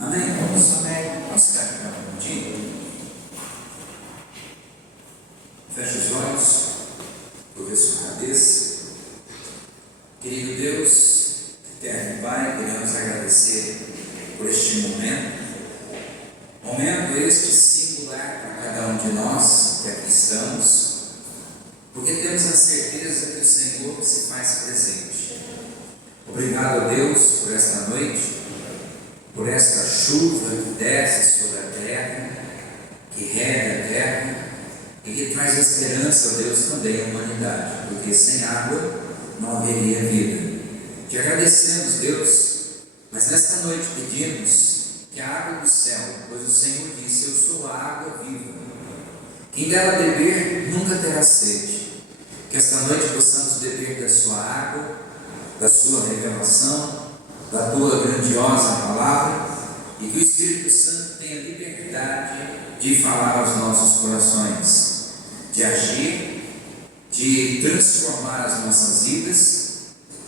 Amém? Vamos ficar aqui um minutinho. Feche os olhos, curva sua cabeça. Querido Deus, eterno Pai, queremos agradecer por este momento este singular para cada um de nós que aqui estamos, porque temos a certeza que o Senhor se faz presente. Obrigado a Deus por esta noite, por esta chuva que desce sobre a terra, que rega a terra e que traz esperança, ó Deus, também à humanidade, porque sem água não haveria vida. Te agradecemos, Deus, mas nesta noite pedimos que a água do céu, pois o Senhor disse: eu sou a água viva, quem dela beber nunca terá sede. Que esta noite possamos beber da sua água, da sua revelação, da tua grandiosa palavra, e que o Espírito Santo tenha liberdade de falar aos nossos corações, de agir, de transformar as nossas vidas.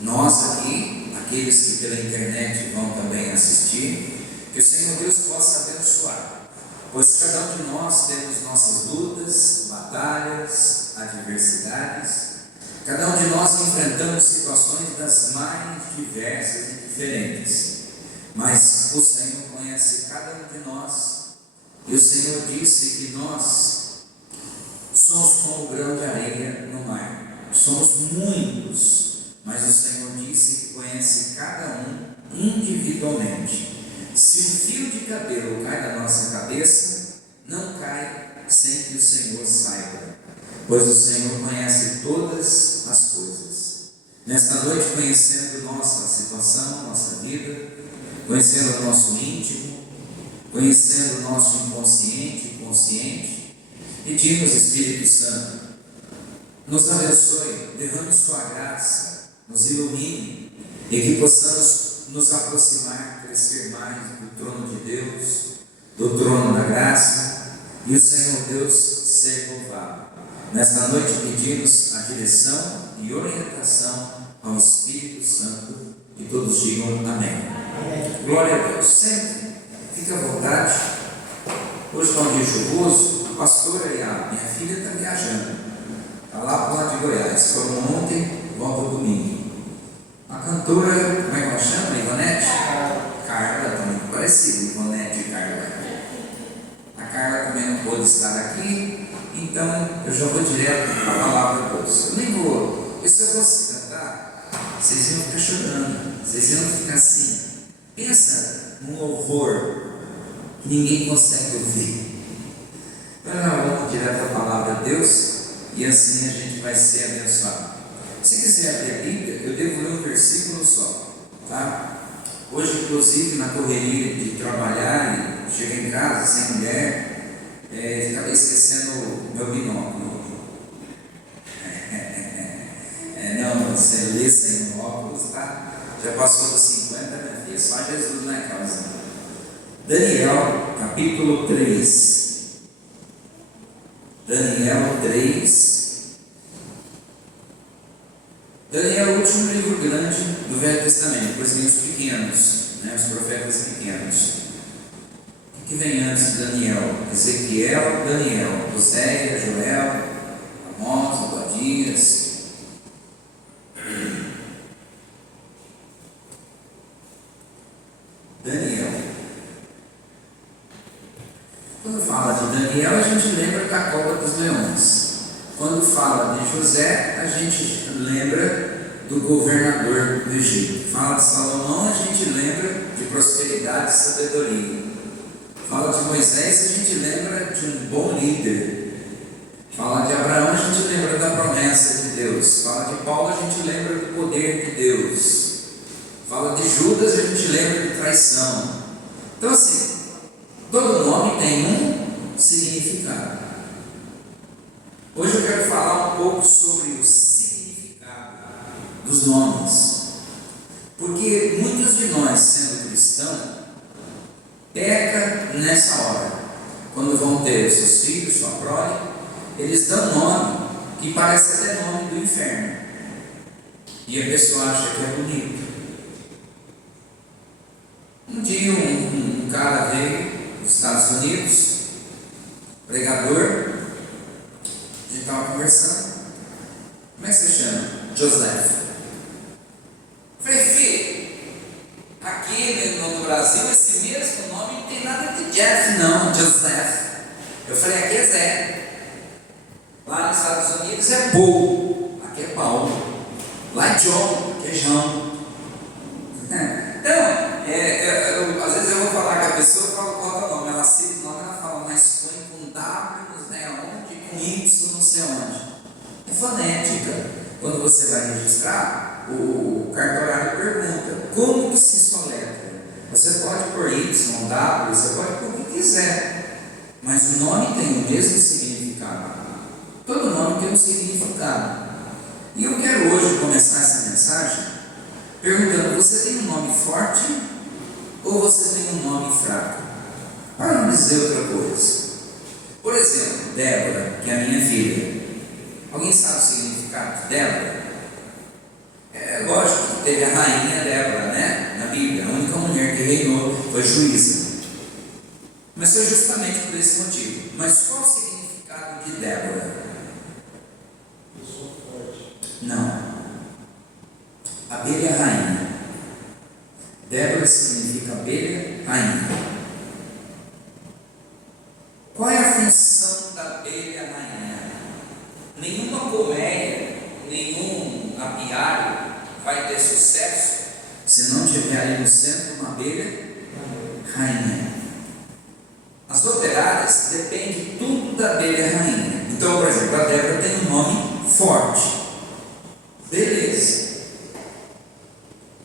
Nós aqui, aqueles que pela internet vão também assistir, que o Senhor Deus possa abençoar, pois cada um de nós temos nossas lutas, batalhas, adversidades. Cada um de nós enfrentamos situações das mais diversas e diferentes, mas o Senhor conhece cada um de nós, e o Senhor disse que nós somos como o grão de areia no mar. Somos muitos, mas o Senhor disse que conhece cada um individualmente. Se um fio de cabelo cai da nossa cabeça, não cai sem que o Senhor saiba, pois o Senhor conhece todas as coisas. Nesta noite, conhecendo nossa situação, nossa vida, conhecendo o nosso íntimo, conhecendo o nosso inconsciente e consciente, pedimos, Espírito Santo, nos abençoe, derrame sua graça, nos ilumine, e que possamos nos aproximar, crescer mais do trono de Deus, do trono da graça, e o Senhor Deus ser louvado. Nesta noite pedimos a direção e orientação ao Espírito Santo, e todos digam amém. Glória a Deus. Sempre fique à vontade. Hoje está um dia chuvoso. A pastora e a minha filha estão viajando, está lá para o lado de Goiás. Foram ontem, volta domingo. A cantora, como é que ela chama? Ivonete? Carla, também parecido, Ivonete e Carla. A Carla também não pôde estar aqui, então eu já vou direto para a palavra de Deus. Eu nem vou, porque se eu fosse cantar, vocês iam ficar chorando, vocês iam ficar assim. Pensa num louvor que ninguém consegue ouvir. Então nós vamos direto à palavra de Deus, e assim a gente vai ser abençoado. Se quiser abrir a Bíblia, eu devo ler um versículo só, tá? Hoje, inclusive, na correria de trabalhar e chegar em casa sem mulher, acabei esquecendo o meu binóculo. Não, você lê sem óculos, tá? Já passou dos 50, minha filha, só Jesus na causa. Daniel, capítulo 3. Daniel 3. Daniel é o último livro grande do Velho Testamento, depois vem os pequenos, os profetas pequenos. O que vem antes de Daniel? Ezequiel, Daniel, Oséias, Joel, Amós, Obadias. Daniel. Quando fala de Daniel, a gente lembra da cova dos leões. Quando fala de José, a gente lembra do governador do Egito. Fala de Salomão, a gente lembra de prosperidade e sabedoria. Fala de Moisés, a gente lembra de um bom líder. Fala de Abraão, a gente lembra da promessa de Deus. Fala de Paulo, a gente lembra do poder de Deus. Fala de Judas, a gente lembra de traição. Então assim, todo nome tem um significado. Hoje eu quero falar um pouco sobre o significado dos nomes, porque muitos de nós, sendo cristãos, pecam nessa hora. Quando vão ter seus filhos, sua prole, eles dão nome que parece até nome do inferno, e a pessoa acha que é bonito. Um dia um cara veio dos Estados Unidos, pregador, a gente estava conversando. Como é que você chama? Joseph. Falei, filho, aqui no Brasil esse mesmo nome não tem nada de Jeff não, Joseph. Eu falei, aqui é Zé. Lá nos Estados Unidos é Paul, aqui é Paulo. Lá é John, aqui é João. Então, às vezes eu vou falar com a pessoa, eu falo qual é o nome, ela cita o nome, ela fala, mas põe com W, não sei aonde, com Y, não sei onde. É fonética. Quando você vai registrar, o cartorário pergunta, como que se soletra? Você pode pôr Y, W, você pode pôr o que quiser, mas o nome tem o mesmo significado. Todo nome tem um significado. E eu quero hoje começar essa mensagem perguntando, você tem um nome forte ou você tem um nome fraco? Para não dizer outra coisa. Por exemplo, Débora, que é a minha filha. Alguém sabe o significado de Débora? É lógico que teve a rainha Débora, né? Na Bíblia, a única mulher que reinou foi juíza. Mas foi justamente por esse motivo. Mas qual o significado de Débora? Pessoa forte. Não. Abelha rainha. Débora significa abelha rainha. Qual é a função da abelha rainha? Nenhuma colmeia, nenhum apiário vai ter sucesso se não tiver ali no centro uma abelha rainha. As operárias dependem tudo da abelha rainha. Então, por exemplo, a Débora tem um nome forte. Beleza.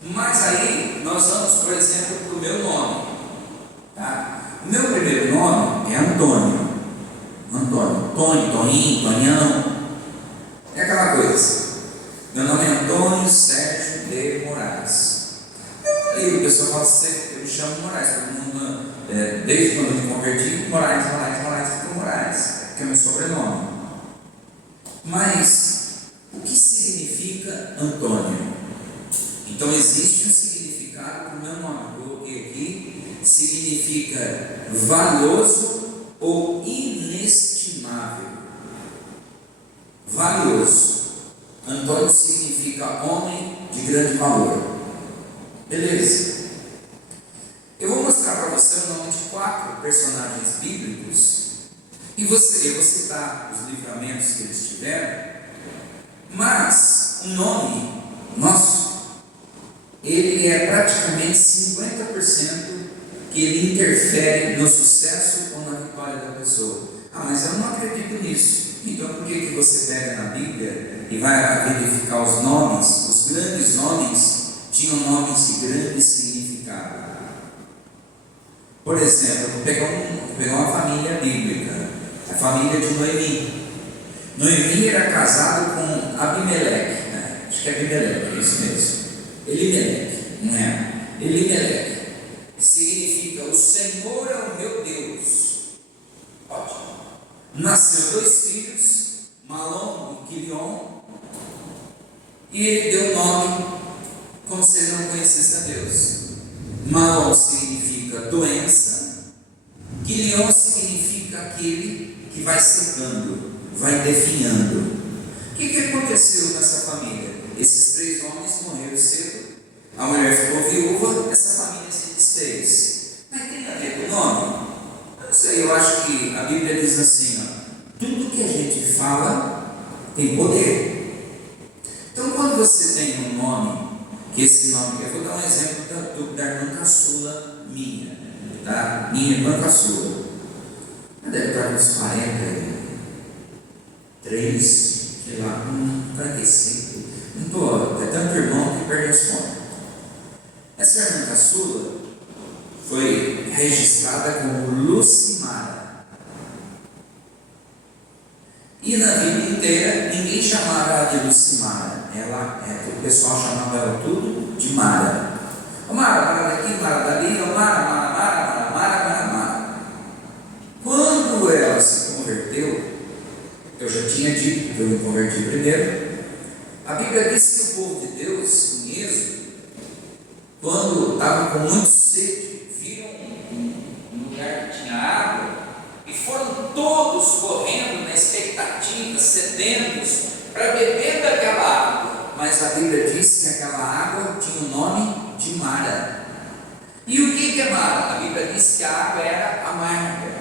Mas aí nós vamos, por exemplo, para o meu nome. Tá? O meu primeiro nome é Antônio. Antônio, Tony, Toninho, Tonhão. É aquela coisa. Meu nome é Antônio Sérgio de Moraes. Aí o pessoal fala assim, eu me chamo Moraes. Todo mundo, desde quando eu me converti, Moraes, que é o meu sobrenome. Mas o que significa Antônio? Então existe um significado para o meu nome. Eu coloquei aqui, significa valioso ou inestimável. Valioso. Antônio significa homem de grande valor. Beleza. Eu vou mostrar para você o nome de 4 personagens bíblicos. E eu vou citar os livramentos que eles tiveram. Mas o nome nosso, ele é praticamente 50% que ele interfere no sucesso ou na vitória da pessoa. Ah, mas eu não acredito nisso. Então por que você pega na Bíblia e vai verificar os nomes? Os grandes nomes tinham nomes de grande significado. Por exemplo, vou pegar uma família bíblica, a família de Noemi. Noemi era casado com Abimeleque, né? Acho que é Abimeleque, é isso mesmo. Elimelec, não é? Elimelec significa o Senhor é o meu Deus. Ótimo. Nasceu 2 filhos, Malom e Quilion, e ele deu nome como se ele não conhecesse a Deus. Malom significa doença, Quilion significa aquele que vai secando, vai definhando. O que aconteceu nessa família? Esses 3 homens morreram cedo, a mulher ficou viúva, essa família se desfez. Mas tem a ver com o nome? Não sei, eu acho que a Bíblia diz assim, tudo que a gente fala tem poder. Então quando você tem um nome, que esse nome, eu vou dar um exemplo da irmã caçula minha, tá? Minha irmã caçula. Ela deve estar uns 43, sei lá, 45. Não estou, é tanto irmão que perde as contas. Essa irmã caçula foi registrada como Lucimara. E na vida inteira ninguém chamava ela de Lucimara. O pessoal chamava ela tudo de Mara. Mara daqui, Mara dali, Mara. Quando ela se converteu, eu já tinha dito que eu me converti primeiro. A Bíblia diz que o povo de Deus, em Êxodo, quando estava com muito sede, todos correndo na expectativa, sedentos, para beber daquela água. Mas a Bíblia diz que aquela água tinha o nome de Mara. E o que é Mara? A Bíblia diz que a água era amarga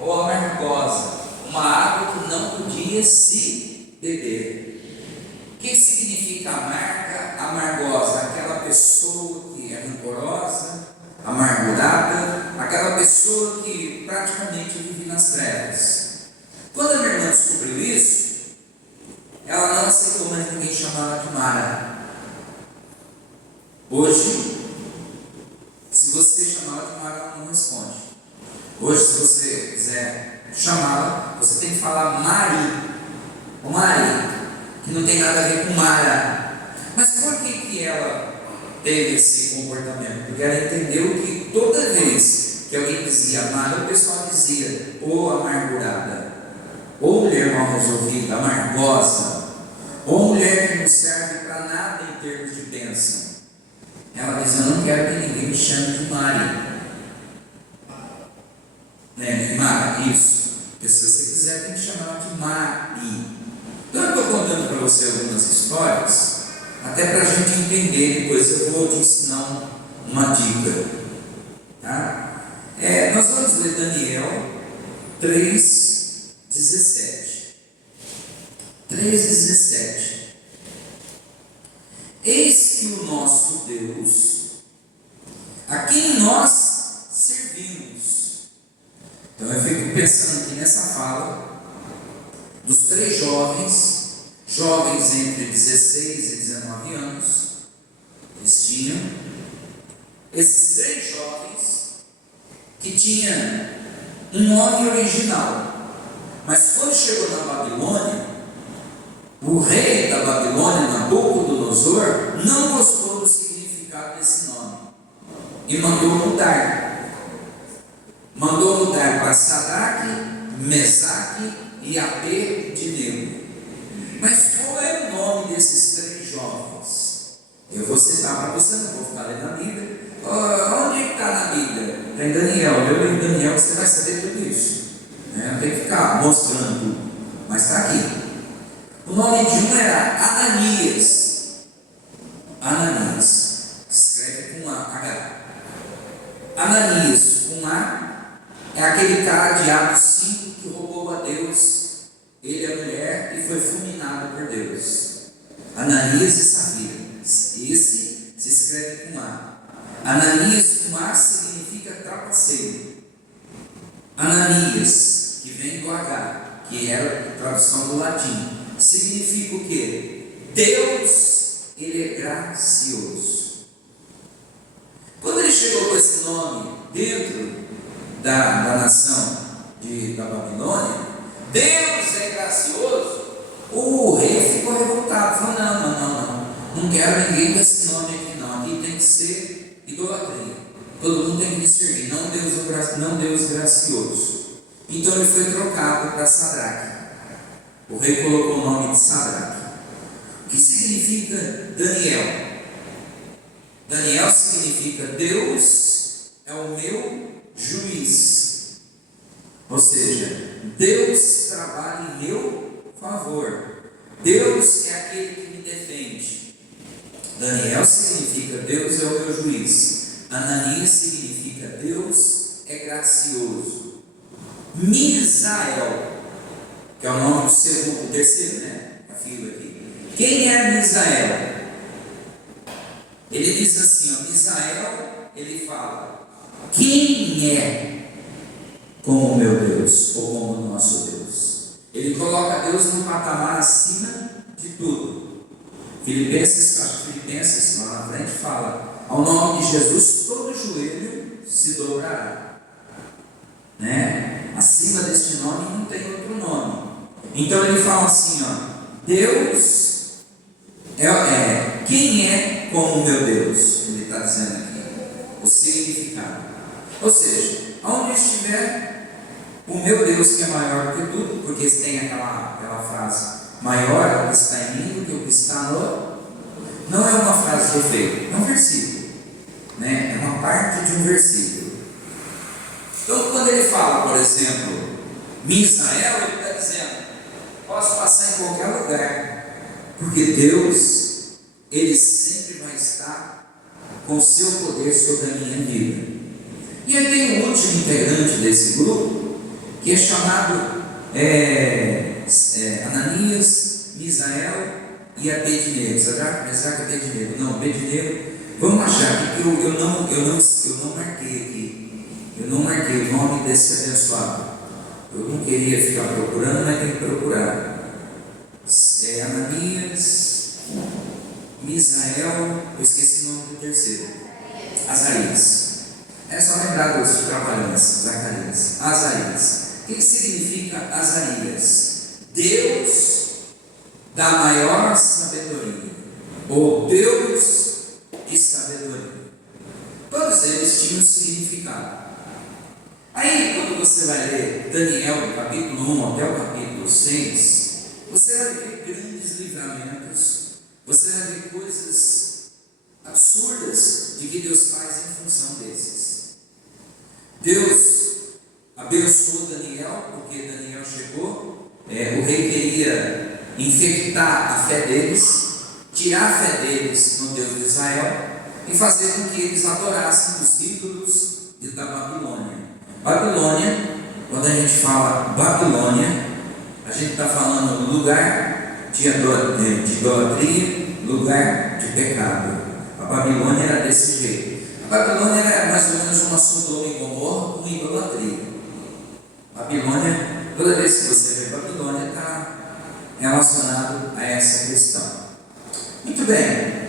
ou amargosa, uma água que não podia se beber. O que significa amarga, amargosa? Aquela pessoa que é rancorosa, amargurada, aquela pessoa que praticamente vive nas trevas. Quando a minha irmã descobriu isso, ela não aceitou mais ninguém chamar ela de Mara. Hoje, se você chamar ela de Mara, ela não responde. Hoje, se você quiser chamá-la, você tem que falar Mari, ou Mari, que não tem nada a ver com Mara. Mas por que ela teve esse comportamento? Porque ela entendeu que toda vez que alguém dizia Mara, o pessoal dizia ou amargurada, ou mulher mal resolvida, amargosa, ou mulher que não serve para nada em termos de bênção. Ela diz: eu não quero que ninguém me chame de Mari. Né? Mari, isso. Porque se você quiser, tem que chamar de Mari. Então eu estou contando para você algumas histórias, até para a gente entender. Depois eu vou te ensinar uma dica. Tá? Nós vamos ler Daniel 3:17. 3:17. Eis que o nosso Deus, a quem nós servimos. Então eu fico pensando aqui nessa fala dos 3 jovens entre 16 e 19 anos. Eles tinham esses 3 jovens que tinham um nome original, mas quando chegou na Babilônia, o rei da Babilônia, Nabucodonosor, não gostou do significado desse nome e mandou mudar. Mandou mudar para Sadraque, Mesaque e Abednego. Mas qual é o nome desses 3 jovens? Eu vou citar para você, não vou ficar lendo a Bíblia. Onde é que está na Bíblia? Está em Daniel. Eu em Daniel você vai saber tudo isso. Não tem que ficar mostrando tudo, mas está aqui. O nome de um era Ananias. Ananias. Escreve com H. Ananias com A é aquele cara de Atos 5 que roubou a Deus, ele e a mulher, e foi fulminado por Deus. Ananias e Safira. Esse se escreve com A. Ananias com A significa trapaceiro. Ananias, que vem do H, que era a tradução do latim, significa o quê? Deus, ele é gracioso. Quando ele chegou com esse nome dentro da nação da Babilônia, Deus é gracioso, o rei ficou revoltado, falou: não quero ninguém com esse nome aqui não, aqui tem que ser idolatria, todo mundo tem que me servir, não Deus gracioso. Então ele foi trocado para Sadraque. O rei colocou o nome de Sadraque. O que significa Daniel? Daniel significa Deus é o meu juiz. Ou seja, Deus trabalha em meu favor. Deus é aquele que me defende. Daniel significa Deus é o meu juiz. Ananias significa Deus é gracioso. Misael, que é o nome do terceiro, né? A fila aqui. Quem é Misael? Ele diz assim, Misael, ele fala: quem é como o meu Deus, ou como o nosso Deus? Ele coloca Deus num patamar acima de tudo. Filipenses, lá na frente fala: ao nome de Jesus todo joelho se dobrará. Né? Acima deste nome não tem outro nome. Então ele fala assim, Deus quem é como o meu Deus? Ele está dizendo aqui o significado. Ou seja, onde estiver o meu Deus, que é maior do que tudo, porque tem aquela frase: maior é o que está em mim do que o que está no. Não é uma frase de efeito, é um versículo, né? É uma parte de um versículo. Então, quando ele fala, por exemplo, Misael, ele está dizendo: posso passar em qualquer lugar, porque Deus, Ele sempre vai estar com o seu poder sobre a minha vida. E aí tem um último integrante desse grupo, que é chamado Ananias, Misael e Abednego. Sadraque, Mesaque e Abednego. Não, Abednego. Vamos achar aqui que eu não marquei aqui. Eu não marquei o nome desse abençoado. Eu não queria ficar procurando, mas tem que procurar. Ananias, Misael, eu esqueci o nome do terceiro. Azarias. É só lembrar dos trabalhos, Zacarias. Azarias. O que significa Azarias? Deus da maior sabedoria, ou Deus de sabedoria. Todos eles tinham um significado. Aí, quando você vai ler Daniel, do capítulo 1 até o capítulo 6, você vai ver grandes livramentos, você vai ver coisas absurdas de que Deus faz em função desses. Deus abençoou Daniel, porque Daniel chegou, o rei queria infectar a fé deles, tirar a fé deles no Deus de Israel e fazer com que eles adorassem os ídolos da Babilônia. Babilônia, quando a gente fala Babilônia, a gente está falando lugar de idolatria, lugar de pecado. A Babilônia era desse jeito. A Babilônia era mais ou menos uma Sodoma e Gomorra com idolatria. Babilônia, toda vez que você vê Babilônia, está relacionado a essa questão. Muito bem.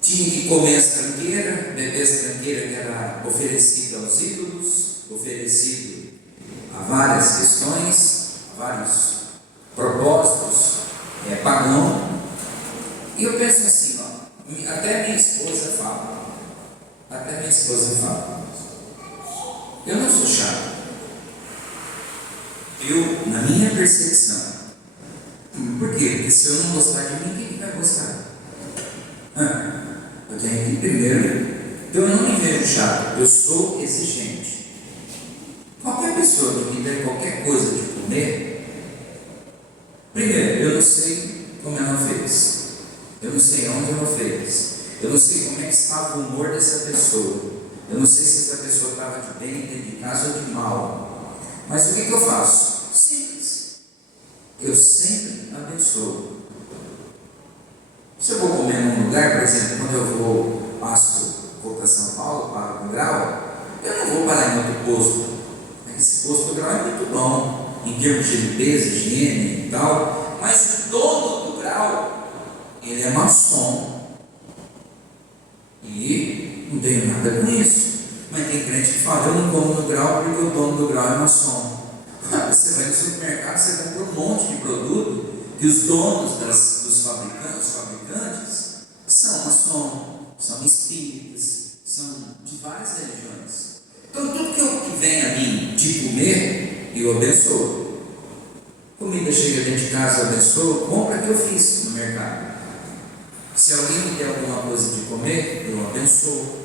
Tinha que comer as tranqueiras, beber as tranqueiras que era oferecida aos ídolos, oferecido a várias questões, a vários propósitos pagãos. E eu penso assim, até minha esposa fala, eu não sou chato. Eu, na minha percepção, por quê? Porque se eu não gostar de mim, quem vai gostar? Eu tenho que ir primeiro. Então eu não me vejo chato, eu sou exigente. Qualquer pessoa que me der qualquer coisa de comer, primeiro, eu não sei como ela fez, eu não sei onde ela fez, eu não sei como é que estava o humor dessa pessoa, eu não sei se essa pessoa estava de bem dentro de casa ou de mal, mas o que eu faço? Simples, eu sempre abençoo. Se eu vou comer num lugar, por exemplo, quando eu vou para São Paulo, para o Grau, eu não vou parar em outro posto. Esse posto do Grau é muito bom, em termos de limpeza, higiene e tal, mas o dono do Grau, ele é maçom. E não tenho nada com isso. Mas tem crente que fala: eu não como no Grau porque o dono do Grau é maçom. Você vai no supermercado, você compra um monte de produto que os donos dos fabricantes são maçom, são espíritas, são de várias religiões. Então tudo que vem a mim de comer, eu abençoo. Comida chega dentro de casa, eu abençoo. Compra que eu fiz no mercado. Se alguém me der alguma coisa de comer, eu abençoo.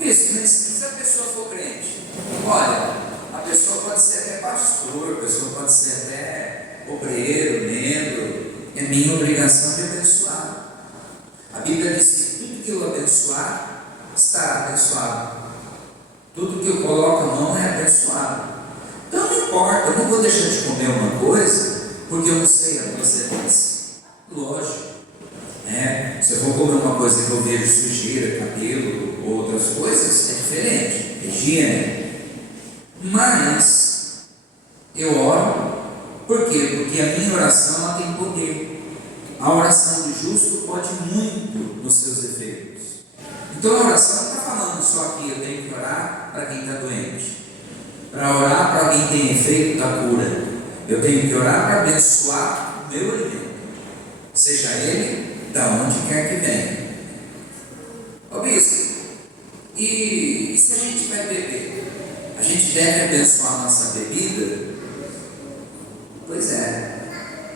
Isso, mas se a pessoa for crente, olha, a pessoa pode ser até pastor, a pessoa pode ser até obreiro, membro. É minha obrigação de abençoar. A Bíblia diz que tudo que eu abençoar, estará abençoado. Tudo que eu coloco a mão é abençoado. Então não importa, eu não vou deixar de comer uma coisa porque eu não sei a procedência. Lógico. Se eu vou comer uma coisa que eu vejo sujeira, cabelo ou outras coisas, é diferente, é higiene. Mas eu oro, por quê? Porque a minha oração ela tem poder. A oração do justo pode muito nos seus efeitos. Então a oração não está falando só que eu tenho que orar para quem está doente, para orar para quem tem efeito da cura. Eu tenho que orar para abençoar o meu alimento, seja ele da onde quer que venha. Ó bispo, e se a gente vai beber? A gente deve abençoar a nossa bebida? Pois é,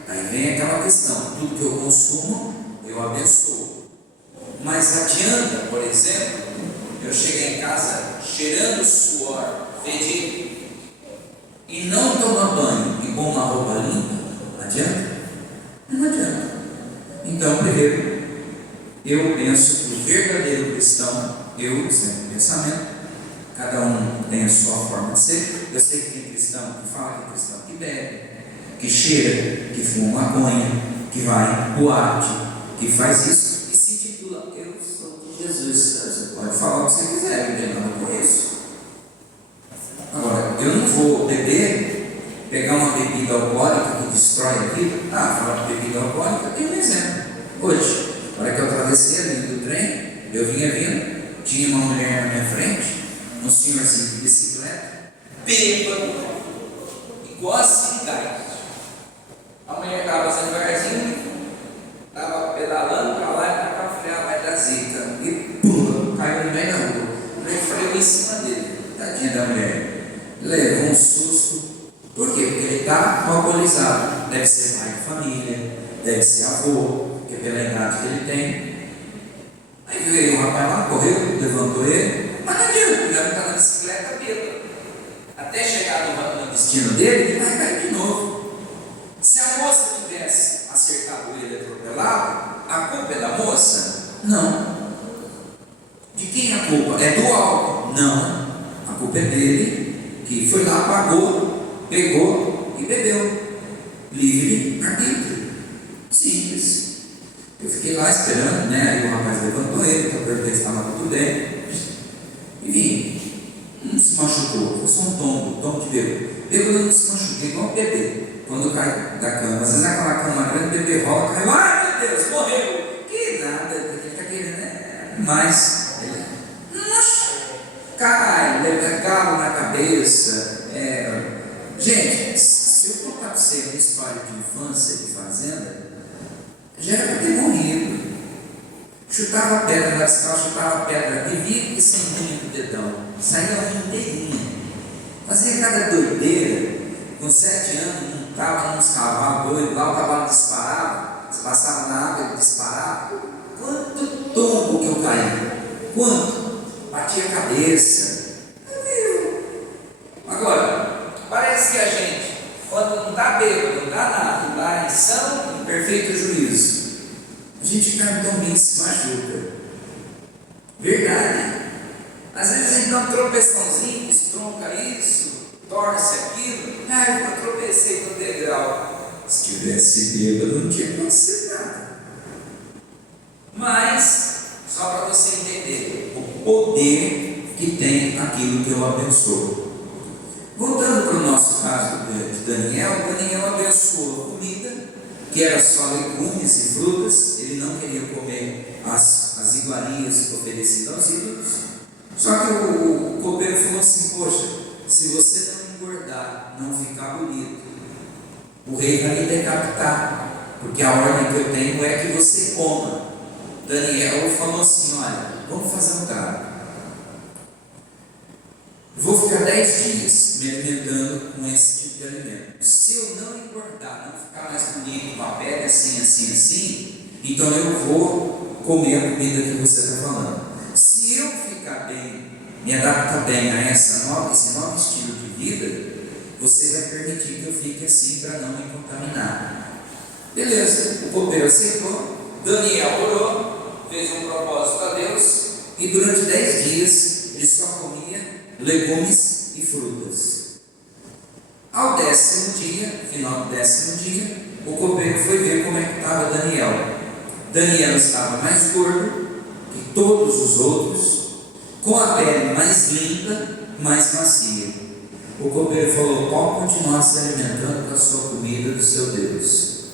aí vem aquela questão: tudo que eu consumo, eu abençoo. Mas adianta, por exemplo, eu chegar em casa cheirando suor, fedido, e não toma banho e com uma roupa limpa, adianta? Não adianta. Então, primeiro, eu penso que o verdadeiro cristão, eu sempre pensamento, cada um tem a sua forma de ser. Eu sei que tem cristão que fala que é cristão que bebe, que cheira, que fuma maconha, que vai em boate, que faz isso e se intitula eu sou de Jesus. Você pode falar o que você quiser, não tem nada com isso. Agora, eu não vou beber, pegar uma bebida alcoólica que destrói a vida. Falar de bebida alcoólica, tem um exemplo. Hoje, na hora que eu atravessei a linha do trem, eu vinha vindo, tinha uma mulher na minha frente, um senhor assim de bicicleta, bêbado, igual a cidade. A mulher estava passando devagarzinho, estava pedalando para lá e para cá, eu falei, vai dar zica. E pula, caiu no meio da rua. A mulher freou em cima dele, tadinha da mulher. Levou um susto. Por quê? Porque ele está alcoolizado. Deve ser pai de família, deve ser avô, porque pela idade que ele tem. Aí veio o rapaz lá, correu, levantou ele, mas não adianta, ele está na bicicleta bêbado. Até chegar no destino dele, ele vai cair de novo. Se a moça tivesse acertado ele e atropelado, a culpa é da moça? Não. De quem é a culpa? É do álcool? Não. A culpa é dele, que foi lá, pagou, pegou e bebeu. Livre arbítrio. Simples. Eu fiquei lá esperando, né? Aí o rapaz levantou ele, eu perguntei se estava tudo bem. E vim. Não se machucou, foi só um tombo de bebê. Bebê não se machuca, igual um bebê. Quando cai da cama, às vezes aquela cama grande, o bebê rola, cai, ai meu Deus, morreu. Que nada, ele está querendo, né? Mas, ele, cai, leva galo na cabeça. Gente, se eu contar para você uma história de infância, de fazenda, já era para ter morrido. Chutava pedra das calças, chutava pedra, vivia e sem unha do dedão, saía unha inteirinha, fazia cada doideira. Com 7 anos, montava nos cavalos doidos, lá o cavalo disparava, você passava na água, ele disparava. Quanto tombo que eu caí, quanto? Batia a cabeça, viu? Agora, parece que a gente, quando não está bêbado, não está nada, está em são, em perfeito juízo, a gente cai tão bem, se machuca. Verdade. Às vezes a gente dá um tropeçãozinho, estronca isso, torce aquilo. Eu tropecei no degrau. Se tivesse bêbado, não tinha acontecido nada. Mas, só para você entender o poder que tem aquilo que eu abençoo. Voltando para o nosso caso de Daniel, Daniel abençoou a comida, que era só legumes e frutas. Ele não queria comer as iguarias oferecidas aos ídolos. Só que o copeiro falou assim, poxa, se você não engordar, não ficar bonito, o rei vai lhe decapitar, porque a ordem que eu tenho é que você coma. Daniel falou assim, olha, vamos fazer um trato. Vou ficar 10 dias me alimentando com esse tipo de alimento. Se eu não engordar, não ficar mais bonito, com a pele assim, então eu vou comer a comida que você está falando. Se eu ficar bem, me adaptar bem a esse novo estilo de vida, você vai permitir que eu fique assim para não me contaminar. Beleza, o copeiro aceitou, Daniel orou, fez um propósito a Deus, e durante 10 dias ele só comia legumes e frutas. Ao 10º dia, final do 10º dia, o copeiro foi ver como é que estava Daniel. Daniel estava mais gordo que todos os outros, com a pele mais limpa, mais macia. O copeiro falou, pode continuar se alimentando da sua comida, do seu Deus.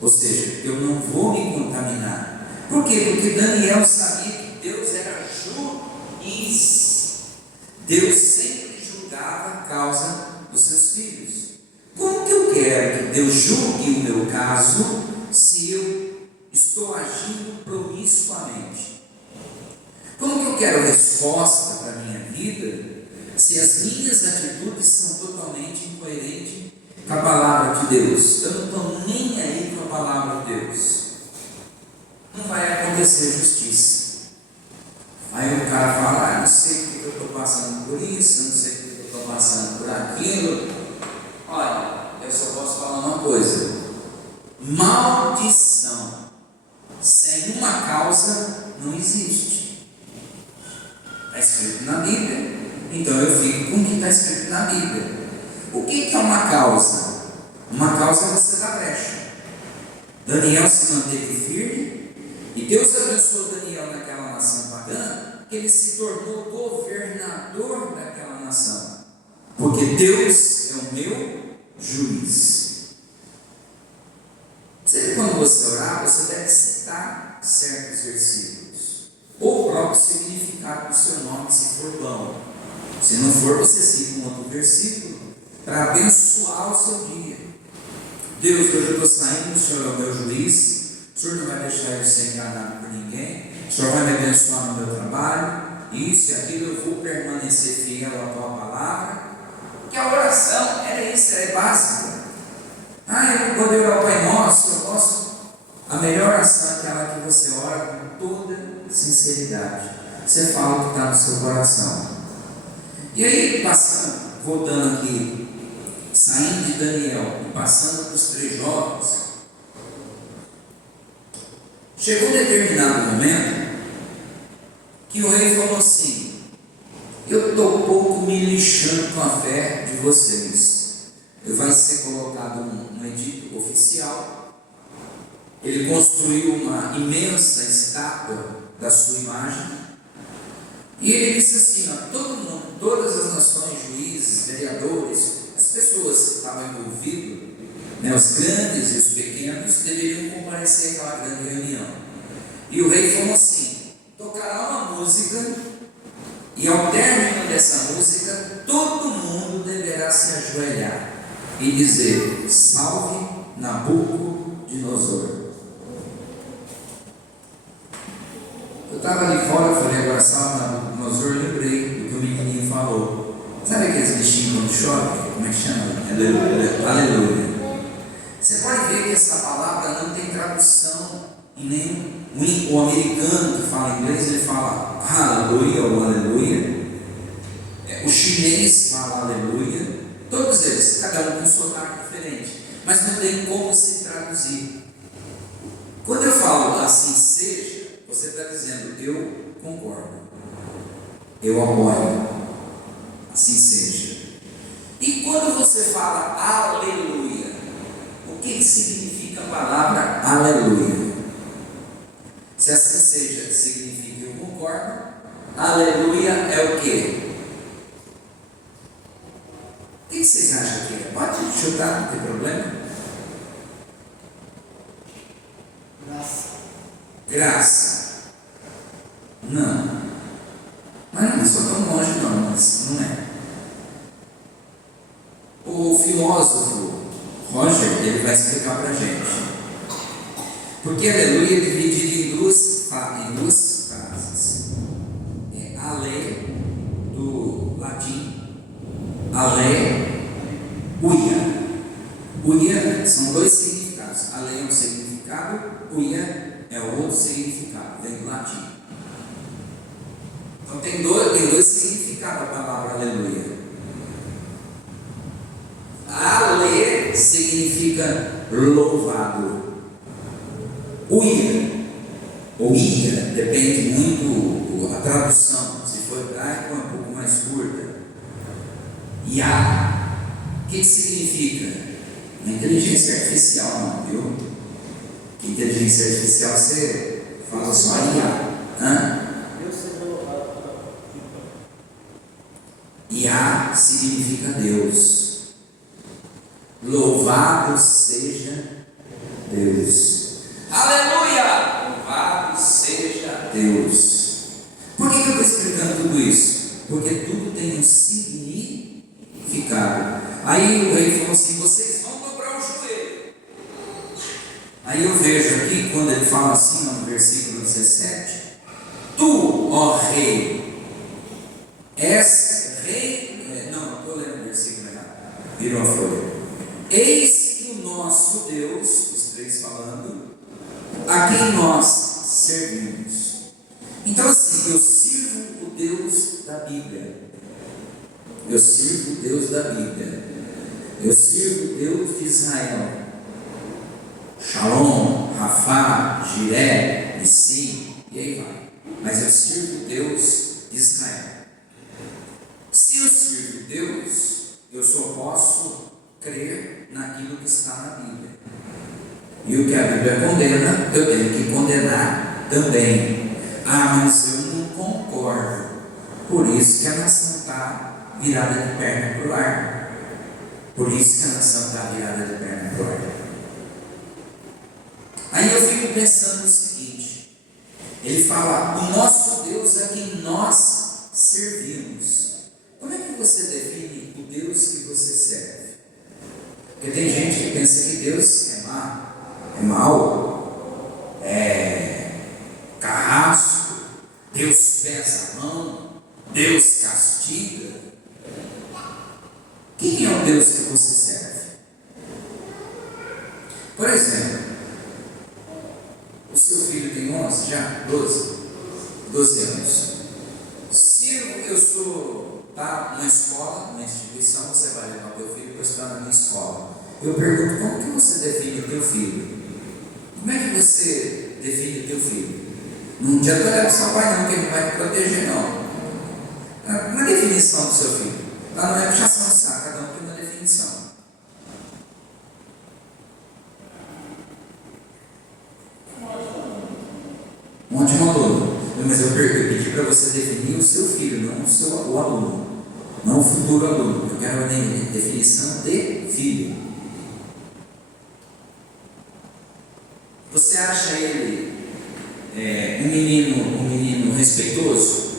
Ou seja, eu não vou me contaminar. Por quê? Porque Daniel sabia que Deus era juiz. Deus sempre julgava a causa dos seus filhos. Como que eu quero que Deus julgue o meu caso se eu estou agindo promiscuamente? Como que eu quero resposta para a minha vida se as minhas atitudes são totalmente incoerentes com a palavra de Deus? Eu não estou nem aí com a palavra de Deus. Não vai acontecer justiça. Aí o cara fala, não sei porque eu estou passando por isso, não sei porque eu estou passando por aquilo. Olha, eu só posso falar uma coisa: maldição sem uma causa não existe. Está escrito na Bíblia, então eu fico com o que está escrito na Bíblia. O que é uma causa? Uma causa é você dar brecha. Daniel se manteve firme e Deus abençoou Daniel naquela nação pagã, que ele se tornou governador daquela nação, porque Deus é o meu juiz. Sempre quando você orar, você deve citar certos versículos, ou o próprio significado do seu nome, se for bom. Se não for, você cita um outro versículo para abençoar o seu dia. Deus, hoje eu estou saindo, o Senhor é o meu juiz, o Senhor não vai deixar eu ser enganado por ninguém, o Senhor vai me abençoar no meu trabalho, isso e aquilo, eu vou permanecer fiel à tua palavra. Que a oração era isso, é básica. Eu vou poder orar o Pai Nosso, eu posso. A melhor oração é aquela que você ora com toda sinceridade. Você fala o que está no seu coração. E aí, passando, voltando aqui, saindo de Daniel e passando para os 3 jovens, chegou um determinado momento que o rei falou assim: eu estou um pouco me lixando com a fé de vocês. Vai ser colocado um edito oficial. Ele construiu uma imensa estátua da sua imagem. E ele disse assim: todo mundo, todas as nações, juízes, vereadores, as pessoas que estavam envolvidas, os grandes e os pequenos, deveriam comparecer àquela grande reunião. E o rei falou assim: tocará uma música, e ao término dessa música, todo mundo deverá se ajoelhar e dizer: salve Nabucodonosor. Eu estava ali fora, eu falei: agora salve Nabucodonosor. Eu lembrei do que o menininho falou. Sabe aqueles bichinhos quando choram? Como é que chama? Aleluia. Você pode ver que essa palavra não tem tradução em nenhum. O americano que fala inglês, ele fala aleluia ou aleluia. O chinês fala aleluia. Todos eles, cada um com um sotaque diferente, mas não tem como se traduzir. Quando eu falo assim seja, você está dizendo: eu concordo, eu apoio, assim seja. E quando você fala aleluia, o que significa a palavra aleluia? Se assim seja significa eu concordo, aleluia é o quê? O que vocês acham que é? Pode chutar, não tem problema? Graça. Não. Mas não sou tão longe não, mas não é. O filósofo Roger, ele vai explicar para a gente. Porque aleluia é dividido em duas frases. É ale, do latim, ale, uia. Uia são 2 significados. Ale é um significado, uia é o outro significado, vem do latim. Então tem dois significados a palavra aleluia. Ale significa louvado. Uia, ou ia, depende muito a tradução. Se for hebraico é um pouco mais curta. Iá, o que significa? Não é inteligência artificial não, viu? Que inteligência artificial você fala só Iá. Iá significa Deus. Louvado seja Deus. Aleluia! Louvado seja Deus. Por que eu estou explicando tudo isso? Porque tudo tem um significado. Aí o rei falou assim: vocês vão dobrar o joelho. Aí eu vejo aqui, quando ele fala assim no versículo 17: tu, ó rei, és rei. Não estou lendo o versículo errado. Virou a folha. Eis que o nosso Deus, os 3 falando, a quem nós servimos. Então assim, eu sirvo o Deus da Bíblia. Eu sirvo o Deus da Bíblia. Eu sirvo o Deus de Israel. Shalom, Rafá, Jiré, Nissim, e aí vai. Mas eu sirvo o Deus de Israel. Se eu sirvo Deus, eu só posso crer naquilo que está na Bíblia. E o que a Bíblia condena, eu tenho que condenar também. Ah, mas eu não concordo. Por isso que a nação está virada de perna para o ar. Por isso que a nação está virada de perna para o ar. Aí eu fico pensando no seguinte: ele fala, o nosso Deus é quem nós servimos. Como é que você define o Deus que você serve? Porque tem gente que pensa que Deus é mau, é carrasco, Deus pesa a mão, Deus castiga. Quem é o Deus que você serve? Por exemplo, o seu filho tem 11 já? 12 anos. Se eu sou numa escola, numa instituição, você vai levar o teu filho para estudar na minha escola. Eu pergunto, como que você define o teu filho? Como é que você define o teu filho? Não adianta olhar para o seu pai não, que ele não vai te proteger não. Uma definição do seu filho. Lá não é puxação de saco, cada um tem uma definição. Um ótimo aluno. Mas eu pedi para você definir o seu filho, não o aluno. Não o futuro aluno. Eu quero a definição de filho. Você acha ele um menino respeitoso?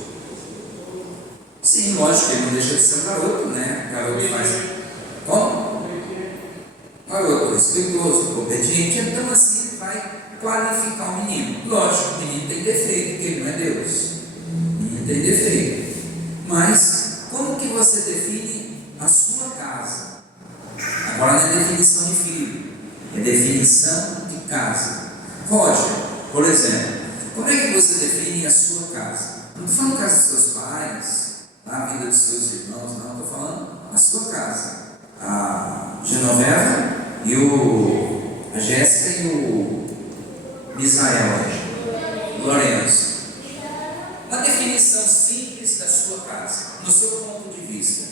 Sim, lógico que ele não deixa de ser um garoto, né? O garoto faz. Como? Garoto respeitoso, competente, então assim ele vai qualificar o menino. Lógico, o menino tem defeito, porque ele não é Deus. O menino tem defeito. Mas, como que você define a sua casa? Agora não é definição de filho, é definição de casa. Roger, por exemplo, como é que você define a sua casa? Não estou falando casa dos seus pais, a vida dos seus irmãos, não. Estou falando a sua casa. A Genoveva a Jéssica e o Misael, Lourenço. Uma definição simples da sua casa, no seu ponto de vista.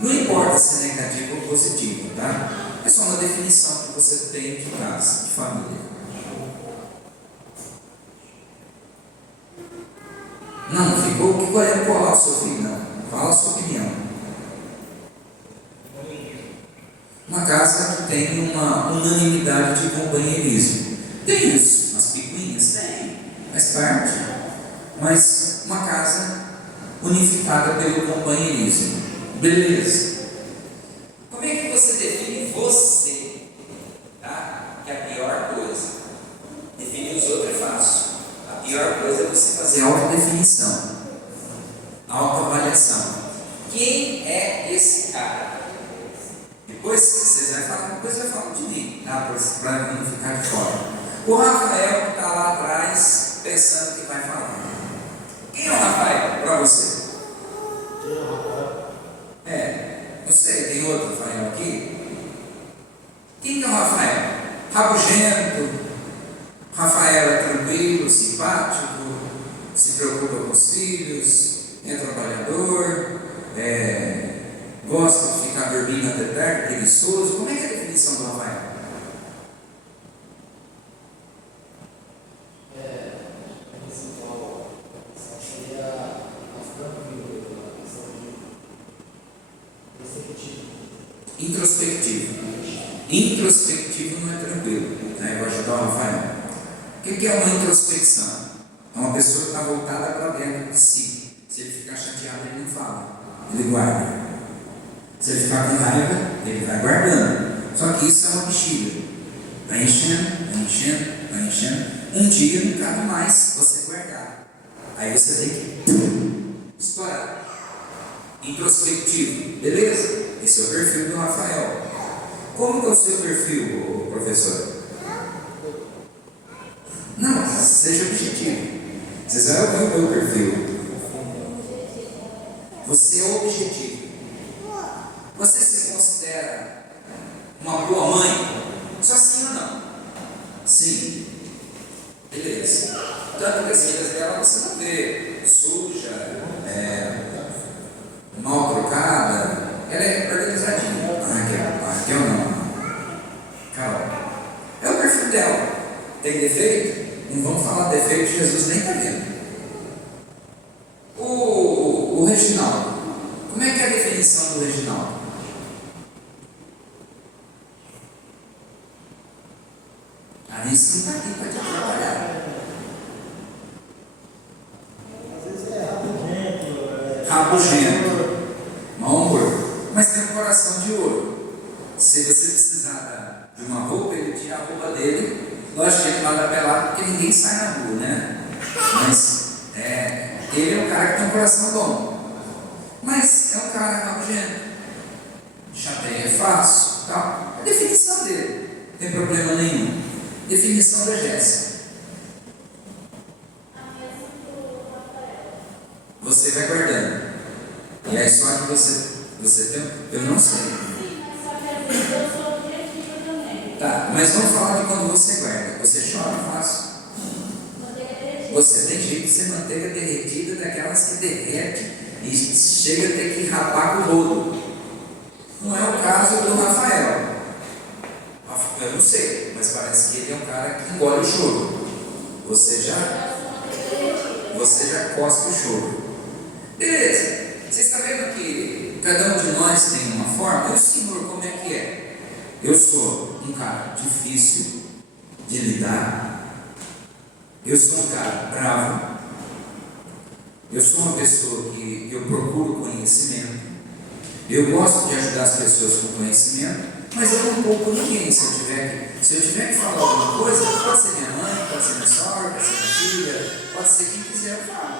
Não importa se é negativo ou positivo, tá? É só uma definição que você tem de casa, de família. Não ficou? Que vai colar o seu filho? Não. Fala a sua opinião. Uma casa que tem uma unanimidade de companheirismo. Tem isso, umas picuinhas? Tem, faz parte. Mas uma casa unificada pelo companheirismo. Beleza. Como é que você define você? Tá? Que é a pior coisa. Definir os outros é fácil. A pior coisa é você fazer autodefinição, autoavaliação. Quem é esse cara? Depois vocês vão falar, depois vai falar de mim, tá? Para não ficar de fora. O Rafael que está lá atrás pensando que vai falar. Quem é o Rafael para você? Quem é o Rafael? Não sei, tem outro Rafael aqui? Quem é o Rafael? Rabugento. Rafael é tranquilo, simpático, se preocupa com os filhos, é trabalhador, gosta de ficar dormindo até tarde, preguiçoso. Como é que é a definição do Rafael? Introspectivo não é tranquilo, né? Eu vou ajudar o Rafael. O que é uma introspecção? É uma pessoa que está voltada para dentro de si. Se ele ficar chateado, ele não fala, ele guarda. Se ele ficar com raiva, ele vai guardando. Só que isso é uma bexiga. Vai enchendo, vai enchendo, vai enchendo. Um dia não cabe mais você guardar. Aí você tem que estourar. Introspectivo, beleza? Esse é o perfil do Rafael. Como que é o seu perfil, professor? Não, seja objetivo. Vocês vão ouvir o meu perfil. Você é objetivo. Você se considera Como é que é a definição do Reginaldo? A Anice não está aqui para te atrapalhar. Às vezes é rabugento. Rabugento, mau humor, mas tem um coração de ouro. Se você precisar de uma roupa, ele tira a roupa dele. Lógico que ele não anda pelado porque ninguém sai na rua, né? Mas ele é um cara que tem um coração bom. Mas é um cara rabugento. Chateia fácil, tal. É a definição dele. Não tem problema nenhum. Definição da Jéssica. Você vai guardando. E aí só que você tem. Eu não sei. Sim, mas só que às vezes eu sou objetiva também. Tá, mas vamos falar de quando você guarda. Você chora fácil. Manteiga derretida. Você tem jeito de ser manteiga derretida, daquelas que derrete e chega a ter que rapar com o rodo. Não é o caso do Rafael. Eu não sei, mas parece que ele é um cara que engole o choro. Você já cospe o choro. Beleza. Você está vendo que cada um de nós tem uma forma? E o Senhor, como é que é? Eu sou um cara difícil de lidar. Eu sou um cara bravo. Eu sou uma pessoa que eu procuro conhecimento. Eu gosto de ajudar as pessoas com conhecimento, mas eu não poupo ninguém. Se eu tiver que falar alguma coisa, pode ser minha mãe, pode ser minha sogra, pode ser minha filha, pode ser quem quiser, eu falo.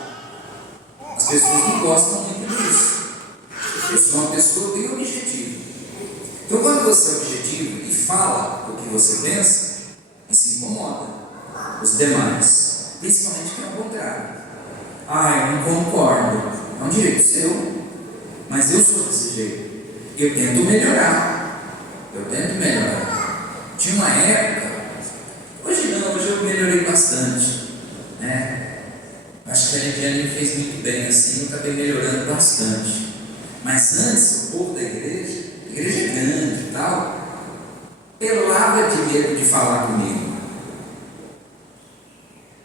As pessoas não gostam muito disso. Eu sou uma pessoa bem objetiva. Então, quando você é objetivo e fala o que você pensa, isso incomoda os demais, principalmente quem é o contrário. Eu não concordo. É um direito seu, mas eu sou desse jeito. Eu tento melhorar. Tinha uma época, hoje não, hoje eu melhorei bastante, né? Acho que a Lidiane me fez muito bem assim, eu acabei melhorando bastante. Mas antes, o povo da igreja, a igreja é grande e tal, pelava de medo de falar comigo.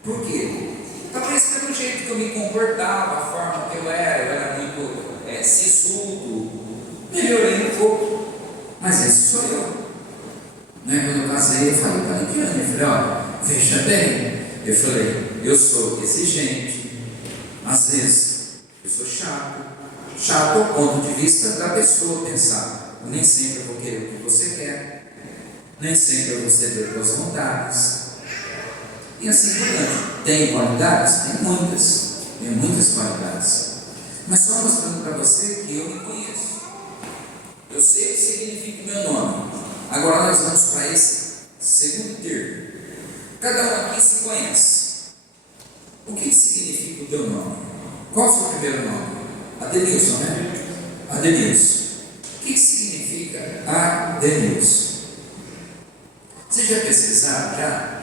Por quê? Talvez pelo jeito que eu me comportava, a forma que eu era muito sisudo. Melhorei um pouco, mas esse sou eu. Né? Quando eu casei, eu falei para a Lidiane, eu falei, veja bem, eu falei, eu sou exigente, às vezes eu sou chato ao ponto de vista da pessoa pensar. Eu nem sempre eu vou querer o que você quer, nem sempre eu vou ceder tuas vontades, e assim por diante. Tem qualidades? Tem muitas qualidades, mas só mostrando para você que eu me conheço, eu sei o que significa o meu nome. Agora nós vamos para esse segundo termo. Cada um aqui se conhece. O que significa o teu nome? Qual é o seu primeiro nome? Adenilson, né? Adenilson. O que significa Adenilson? Vocês já pesquisaram? Já?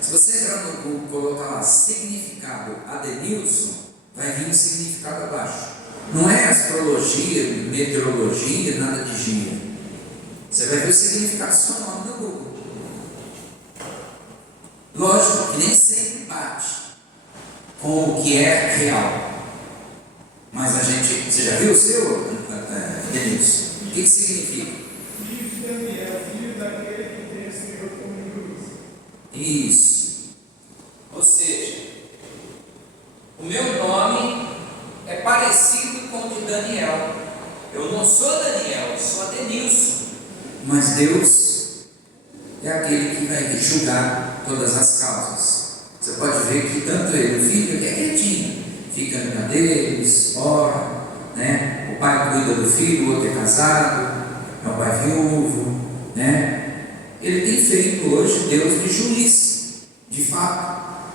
Se você entrar no Google e colocar lá significado Adenilson, vai vir o significado abaixo. Não é astrologia, meteorologia, nada de gíria. Você vai ver o significado do seu nome no Google. Lógico que nem sempre bate com o que é real. Mas a gente, você já viu o seu, Denilson? O que significa? Filho de Daniel, filho daquele que tem o Senhor como luz. Isso. Ou seja, o meu nome é parecido com o de Daniel. Eu não sou Daniel, eu sou Adenilson. Mas Deus é aquele que vai julgar todas as causas. Você pode ver que tanto ele, o filho, ele é quietinho, fica na deles, ora, né? O pai cuida do filho, o outro é casado, é o pai viúvo, né? Ele tem feito hoje Deus de juiz, de fato.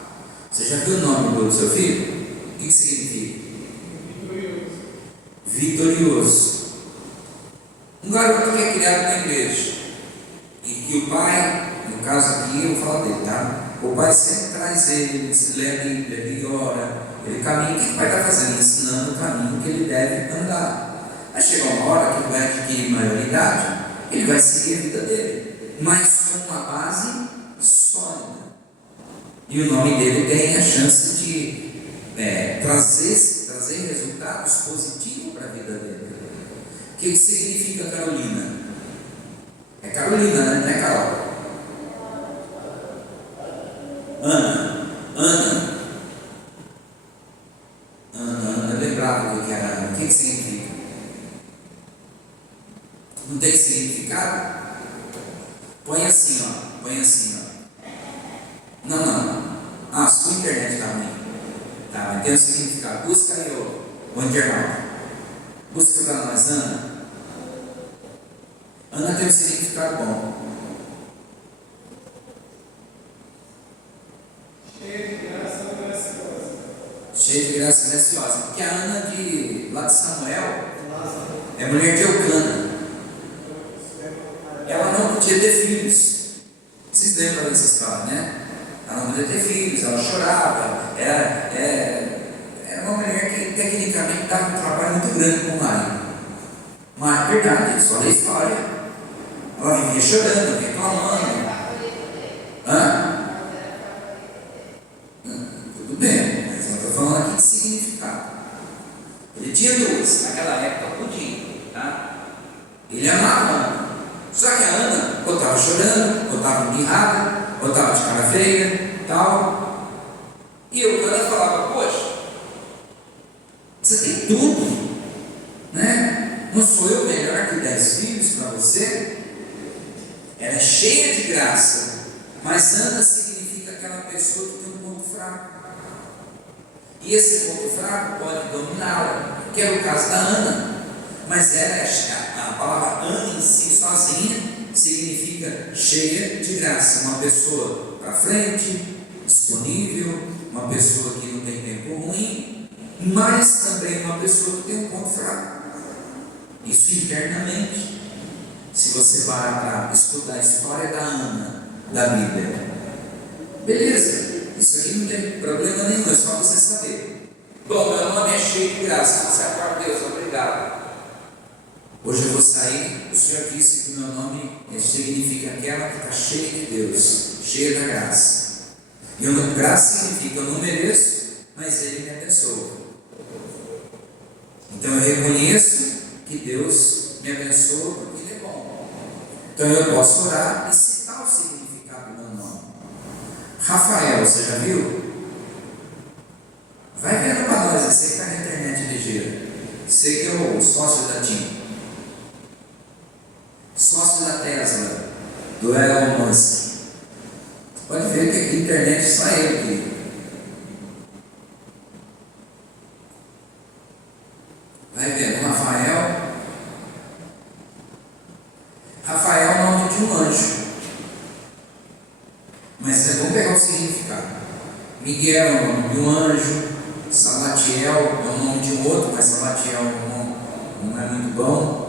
Você já viu o nome do seu filho? O que significa? Vitorioso. Um garoto que é criado na igreja e que o pai, no caso aqui eu vou falar dele, tá? O pai sempre traz ele, se lê a Bíblia, ele ora, ele caminha. O que o pai está fazendo? Ensinando o caminho que ele deve andar. Vai chegar uma hora que ele vai adquirir maioridade, ele vai seguir a vida dele, mas com uma base sólida. E o nome dele tem a chance de trazer resultados positivos para a vida dele. que significa Carolina? É Carolina, né? Não é Carol? Ana. Eu lembrava do que era Ana. O que significa? Não tem significado? Põe assim, ó. Não. Ah, sua internet está ruim. Tá, mas tem um significado. Busca aí o internauta. Busca para nós, Ana. Ana tem um significado bom. Cheia de graça e graciosa. Cheia de graça e graciosa. Porque a Ana lá de Samuel é mulher de Eucana. Ela não podia ter filhos. Vocês lembram dessa história, né? Ela não podia ter filhos, ela chorava. Era uma mulher que tecnicamente dava um trabalho muito grande com o marido. Mas é verdade, só da história. Ela vivia chorando, reclamando. Tudo bem, mas eu estou falando aqui de significado. Ele tinha duas, naquela época podia, tá? Ele amava a Ana. Só que a Ana ou estava chorando, ou estava mirrada, ou estava de cara feia, tal. E Eucana falava: poxa, você tem tudo, né? Não sou eu melhor que 10 filhos para você? Ela é cheia de graça, mas Ana significa aquela pessoa que tem um ponto fraco. E esse ponto fraco pode dominá-la, que era o caso da Ana. Mas a palavra Ana em si, sozinha, significa cheia de graça. Uma pessoa para frente, disponível, uma pessoa que não tem tempo ruim, mas também uma pessoa que tem um ponto fraco. Isso internamente. Se você parar para estudar a história da Ana, da Bíblia, beleza, isso aqui não tem problema nenhum, é só você saber. Bom, meu nome é cheio de graça, você é Deus, obrigado. Hoje eu vou sair, o Senhor disse que o meu nome significa aquela que está cheia de Deus, cheia da graça. E graça significa eu não mereço, mas Ele me abençoa. Então eu reconheço que Deus me abençoa porque Ele é bom. Então eu posso orar e citar o significado do meu nome. Rafael, você já viu? Vai vendo para nós, você que está na internet ligeira. Você que é o sócio da TIM. Sócio da Tesla, do Elon Musk. Pode ver que aqui na internet só ele aqui. Vai vendo, Rafael é o nome de um anjo. Mas vamos pegar o significado. Miguel é o nome de um anjo. Salatiel é o nome de um outro, mas Salatiel não é muito bom.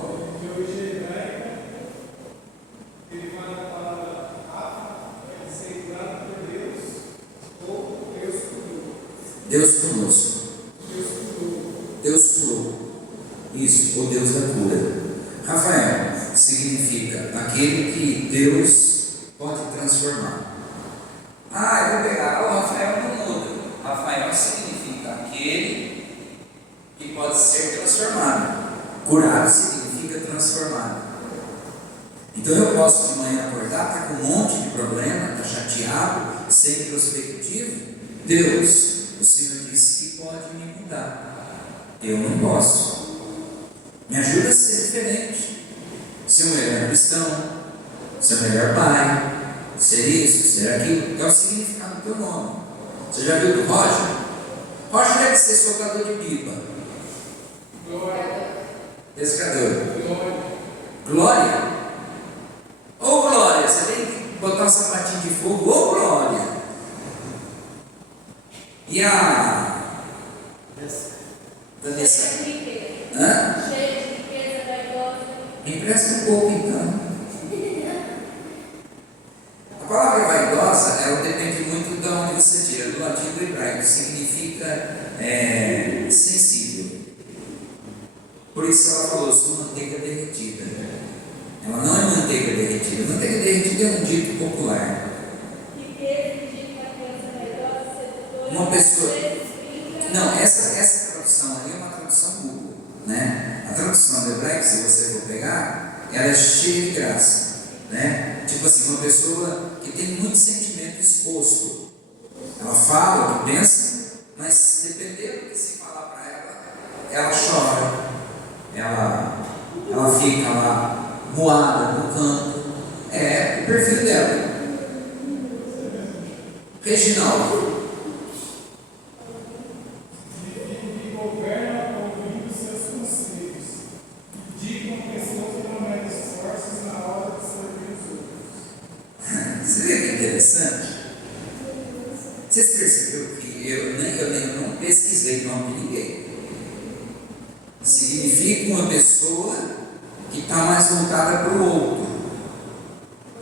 Deus conosco. Deus curou. Isso, o Deus da cura. Rafael significa aquele que Deus pode transformar. Eu vou pegar. O Rafael não muda. Rafael significa aquele que pode ser transformado. Curado significa transformado. Então eu posso de manhã acordar, estar com um monte de problema, estar chateado, sem perspectiva. Deus, o Senhor disse que pode me mudar. Eu não posso. Me ajuda a ser diferente. Ser o melhor cristão, ser o melhor pai, ser isso, ser aquilo. É o significado do teu nome. Você já viu do Roger? Roger deve ser soltador de pipa. Glória. Pescador. Glória. Ô Glória, você tem que botar um sapatinho de fogo. Ô Glória. E a Vanessa? Cheia de riqueza. Hã? Cheia de riqueza, vaidosa. Empresta um pouco então. A palavra vaidosa, ela depende muito de onde você tira. Do latim do hebraico significa sensível. Por isso ela falou, sou manteiga derretida. Ela não é manteiga derretida. Manteiga derretida é um dito popular. Riqueza indica uma criança vaidosa, sedutora. Uma pessoa. Às vezes, Não, essa tradução aí é uma tradução Google. né? A tradução do hebraico, se você for pegar, ela é cheia de graça, né? Tipo assim, uma pessoa que tem muito sentimento exposto. Ela fala o que pensa, mas dependendo do que se falar para ela chora, ela fica lá moada no canto. É o perfil dela. Reginaldo. E governa ouvindo seus conselhos. Digam pessoas que não medem esforços na hora de servir os outros. Você vê que é interessante? Vocês perceberam que eu não pesquisei o nome de ninguém. Significa uma pessoa que está mais voltada para o outro.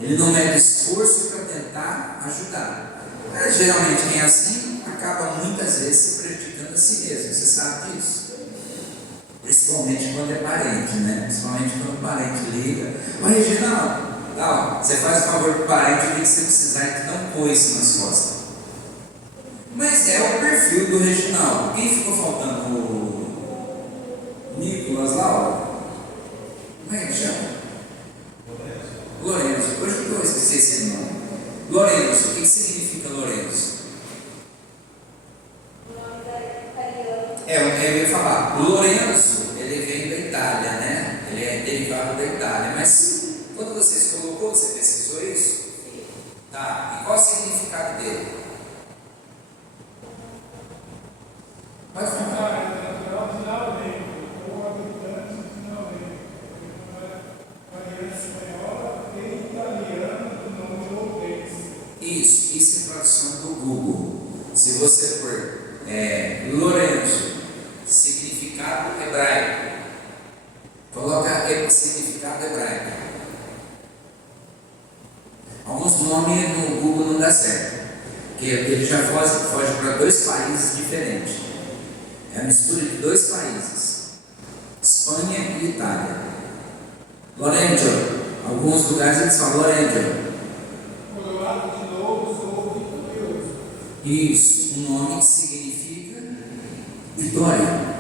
Ele não mede esforço para tentar ajudar. Mas, geralmente quem é assim acaba muitas vezes se prejudicando a si mesmo. Você sabe disso? Principalmente quando é parente, né? Principalmente quando o parente liga. Ô Reginaldo, tá, você faz o favor para o parente, o que você precisar e te dá um coice nas costas. Mas é o perfil do Reginaldo. Quem ficou faltando? O Nicolas lá? Como é que chama? Lourenço. Hoje eu esqueci esse nome. Lourenço. O que significa Lourenço? Eu ia falar. Lourenço, ele veio da Itália, né? Ele é derivado da Itália. Mas quando você se colocou, você pesquisou isso? Tá. E qual o significado dele? Pode falar. É natural de Laurento, ou habitante de Laurento. Variante espanhola e italiana do nome Lourenço. Isso é tradução do Google. Se você for Lourenço, significado hebraico, coloca significado hebraico. Alguns nomes no Google não dá certo, porque ele já foge para dois países diferentes. É a mistura de dois países, Espanha e Itália. Lorenzo, alguns lugares eles falam Lorenzo. Coroado de louros ou vitorioso. Isso, um nome que significa vitória.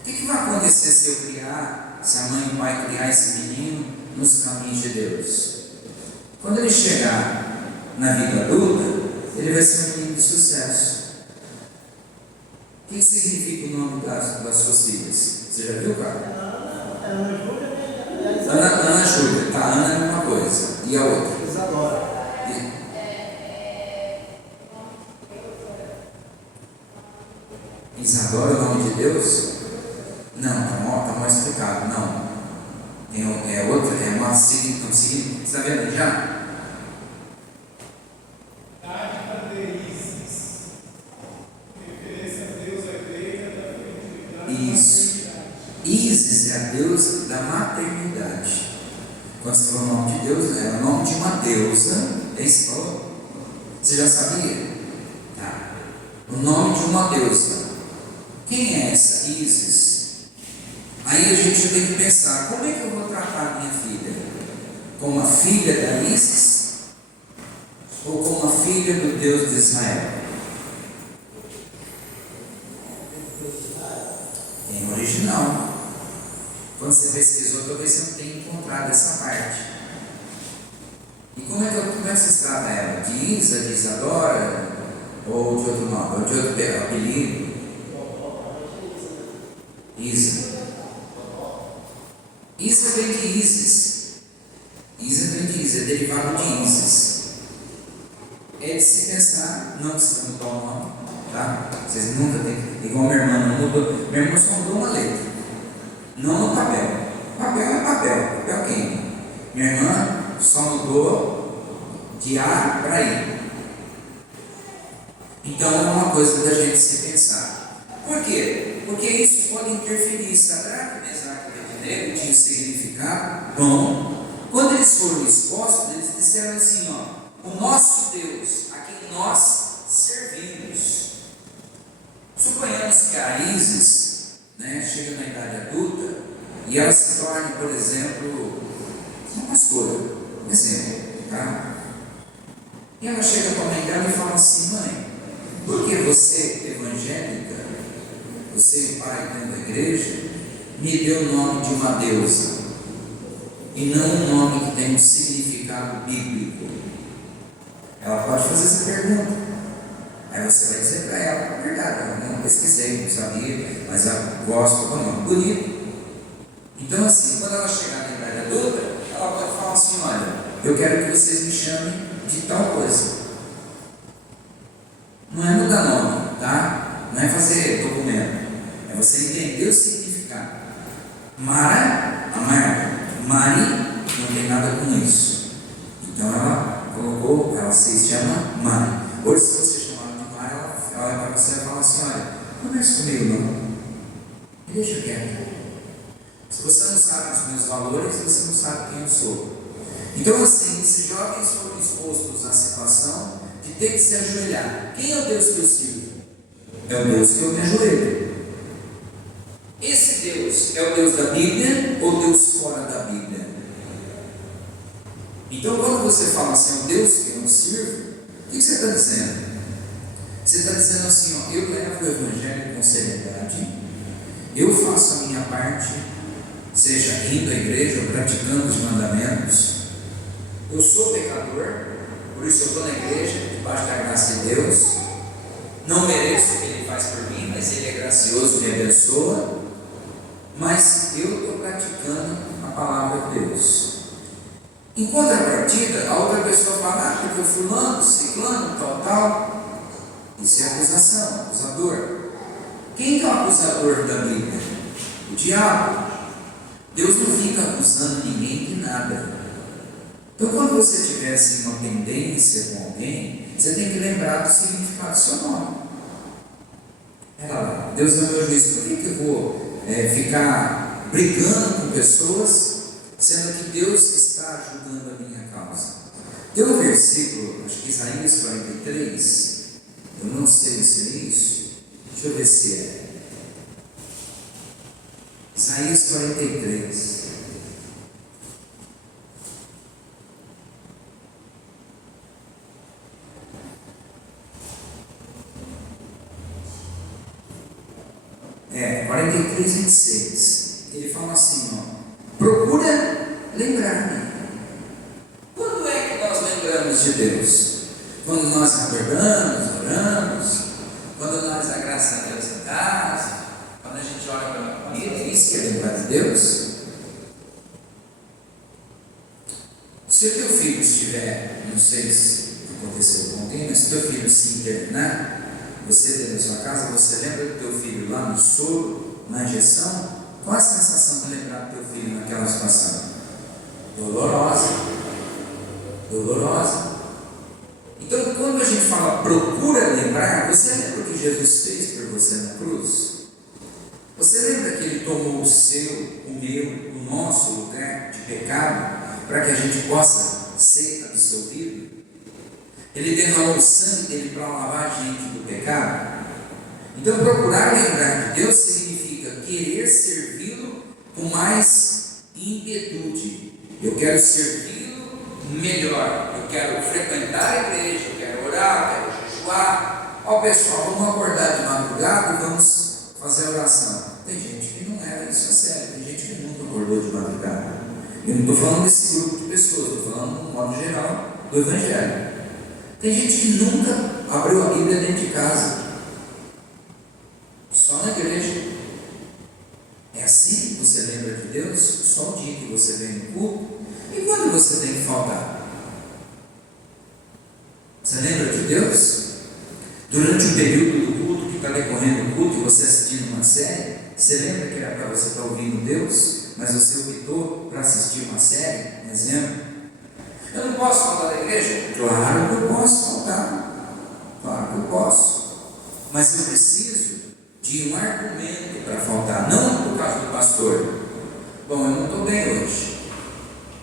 O que vai acontecer se a mãe e o pai criar esse menino nos caminhos de Deus? Quando ele chegar na vida adulta, ele vai ser um menino de sucesso. O que significa o nome das suas filhas? Você já viu, cara? Ana Júlia, tá? Ana é a mesma coisa. E a outra? Isadora. Isadora é o nome de Deus? Não, tá mal explicado, não. É outra, é uma signo. Você está vendo já? Dádiva de Ísis. Referência a deusa grega da fertilidade. Isso. Ísis é a deusa da maternidade. Quando você falou o nome de Deus, é o nome de uma deusa. É isso que falou? Você já sabia? Tá. O nome de uma deusa. Quem é essa Ísis? Aí a gente tem que pensar, como é que eu vou tratar minha filha? Como a filha da Ísis? Ou como a filha do Deus de Israel? Em original. Quando você pesquisou, talvez você não tenha encontrado essa parte. E como é que se trata ela? De Isa, de Isadora? Ou de outro nome? Ou de outro apelido? Isa. Isa vem de Ísis. Isa vem de Ísis, é derivado de Ísis. É de se pensar, não precisa mudar o nome, tá? Vocês nunca têm, igual minha irmã não mudou. Minha irmã só mudou uma letra, não no papel. Papel é papel quem? Minha irmã só mudou de A para I. Então é uma coisa da gente se pensar. Por quê? Porque isso pode interferir. Sadraque, Mesaque e Abednego tinham significado bom. Quando eles foram expostos, eles disseram assim, o nosso Deus, a quem nós servimos. Suponhamos que a Ísis, chega na idade adulta e ela se torne, por exemplo, uma pastora, um exemplo, tá? E ela chega para a mãe dela e fala assim, mãe, por que você, evangélica, você e o pai dentro da igreja, me deu o nome de uma deusa e não um nome que tem um significado bíblico? Ela pode fazer essa pergunta. Aí você vai dizer para ela: a verdade, eu não pesquisei, não sabia, mas eu gosto do nome bonito. Então, assim, quando ela chegar na idade adulta, ela pode falar assim: olha, eu quero que vocês me chamem de tal coisa. Não é mudar nome, tá? Não é fazer documento, é você entender o significado. Mara, Mari, não tem nada com isso. Então ela colocou, ela se chama Mari. Hoje, se você chamar de Mari, ela vai para você e fala assim: olha, não mexe comigo não, me deixa quieto. Se você não sabe os meus valores, você não sabe quem eu sou. Então, assim, esses jovens foram expostos à situação de ter que se ajoelhar. Quem é o Deus que eu sirvo? É o Deus que eu me ajoelho. Esse Deus é o Deus da Bíblia ou Deus fora da Bíblia? Então, quando você fala assim, é o Deus que eu sirvo, o que você está dizendo? Você está dizendo assim: ó, eu levo o Evangelho com seriedade, eu faço a minha parte, seja indo à igreja ou praticando os mandamentos. Eu sou pecador, por isso eu estou na igreja, debaixo da graça de Deus. Não mereço o que Ele faz por mim, mas Ele é gracioso e me abençoa. Mas eu estou praticando a palavra de Deus. Em contrapartida, a outra pessoa fala: ah, porque fulano, ciclano, tal. Isso é acusação, acusador. Quem é o acusador da Bíblia? O diabo. Deus não fica acusando ninguém de nada. Então, quando você tiver assim, uma pendência com alguém, você tem que lembrar do significado do seu nome. Deus é o meu juiz. Por que eu vou ficar brigando com pessoas, sendo que Deus está ajudando a minha causa? Tem um versículo, acho que Isaías 43, eu não sei se é isso, deixa eu ver se é. Isaías 43. É, 43, 26. Ele fala assim, ó: procura lembrar-me. Quando é que nós lembramos de Deus? Quando nós acordamos, oramos, quando nós dá graça a Deus em casa, quando a gente ora pela família. É isso que é lembrar de Deus? Se o teu filho estiver, não sei se aconteceu com alguém, mas se o teu filho se internar, você dentro da sua casa, você lembra do teu filho lá no soro, na injeção? Qual a sensação de lembrar do teu filho naquela situação? Dolorosa. Dolorosa. Então, quando a gente fala procura lembrar, você lembra o que Jesus fez por você na cruz? Você lembra que Ele tomou o seu, o meu, o nosso lugar de pecado, para que a gente possa ser absolvido? Ele derramou o sangue dele para lavar a gente do pecado. Então, procurar lembrar de Deus significa querer servi-lo com mais inquietude. Eu quero servi-lo melhor. Eu quero frequentar a igreja, eu quero orar, eu quero jejuar. Ó pessoal, vamos acordar de madrugada e vamos fazer a oração. Tem gente que não leva isso a sério. Tem gente que nunca acordou de madrugada. Eu não estou falando desse grupo de pessoas, estou falando no modo geral do Evangelho. Tem gente que nunca abriu a Bíblia dentro de casa, só na igreja. É assim que você lembra de Deus? Só o dia que você vem no culto. E quando você tem que faltar? Você lembra de Deus? Durante o período do culto, que está decorrendo o culto, e você assistindo uma série, você lembra que era para você estar ouvindo Deus, mas você optou para assistir uma série, um exemplo? Eu não posso faltar da igreja? Claro que eu posso faltar. Claro que eu posso. Mas eu preciso de um argumento para faltar, não por causa do pastor. Bom, eu não estou bem hoje.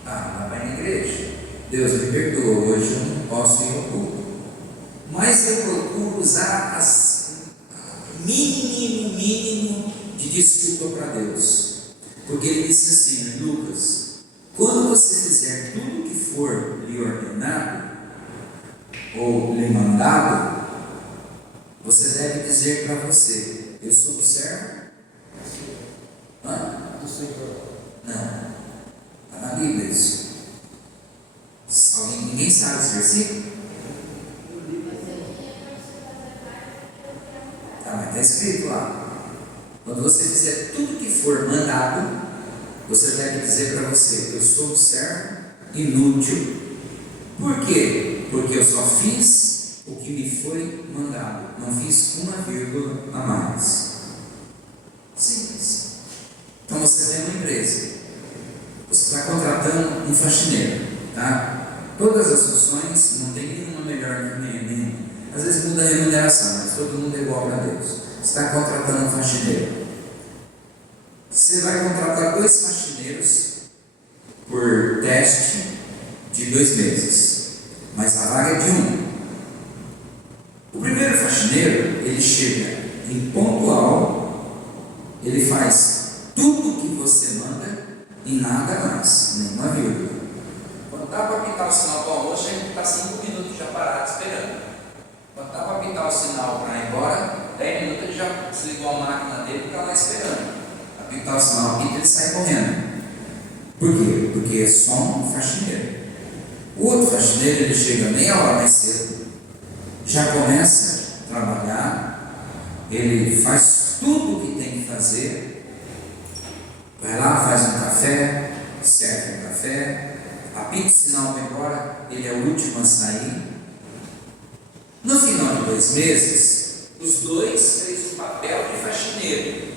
Não vai na igreja. Deus me perdoa, hoje eu não posso ir ao culto. Mas eu procuro usar as mínimo de desculpa para Deus. Porque Ele disse assim, Lucas: quando você fizer tudo o que for lhe ordenado ou lhe mandado, você deve dizer para você: eu sou o servo Senhor. Não. Está na Bíblia isso. Ninguém sabe esse versículo? Tá, mas está escrito lá. Quando você fizer tudo que for mandado, você deve dizer para você: eu sou um servo inútil. Por quê? Porque eu só fiz o que me foi mandado. Não fiz uma vírgula a mais. Simples. Então você tem uma empresa. Você está contratando um faxineiro, tá? Todas as funções, não tem nenhuma melhor que nenhuma. Às vezes muda a remuneração, mas todo mundo é igual para Deus. Você está contratando um faxineiro. Você vai contratar 2 faxineiros por teste de 2 meses, mas a vaga é de 1. O primeiro faxineiro, ele chega em pontual, ele faz tudo o que você manda e nada mais, nenhuma vírgula. Quando está para apitar o sinal para o almoço, ele está 5 minutos já parado esperando. Quando está para apitar o sinal para ir embora, 10 minutos ele já desligou a máquina dele e está lá esperando. Apitar o sinal, apita, ele sai correndo. Por quê? Porque é só um faxineiro. O outro faxineiro, ele chega meia hora mais cedo, já começa a trabalhar, ele faz tudo o que tem que fazer, vai lá, faz um café, serve um café, apita o sinal para ir embora, ele é o último a sair. No final de 2 meses, os 2 fez o papel de faxineiro.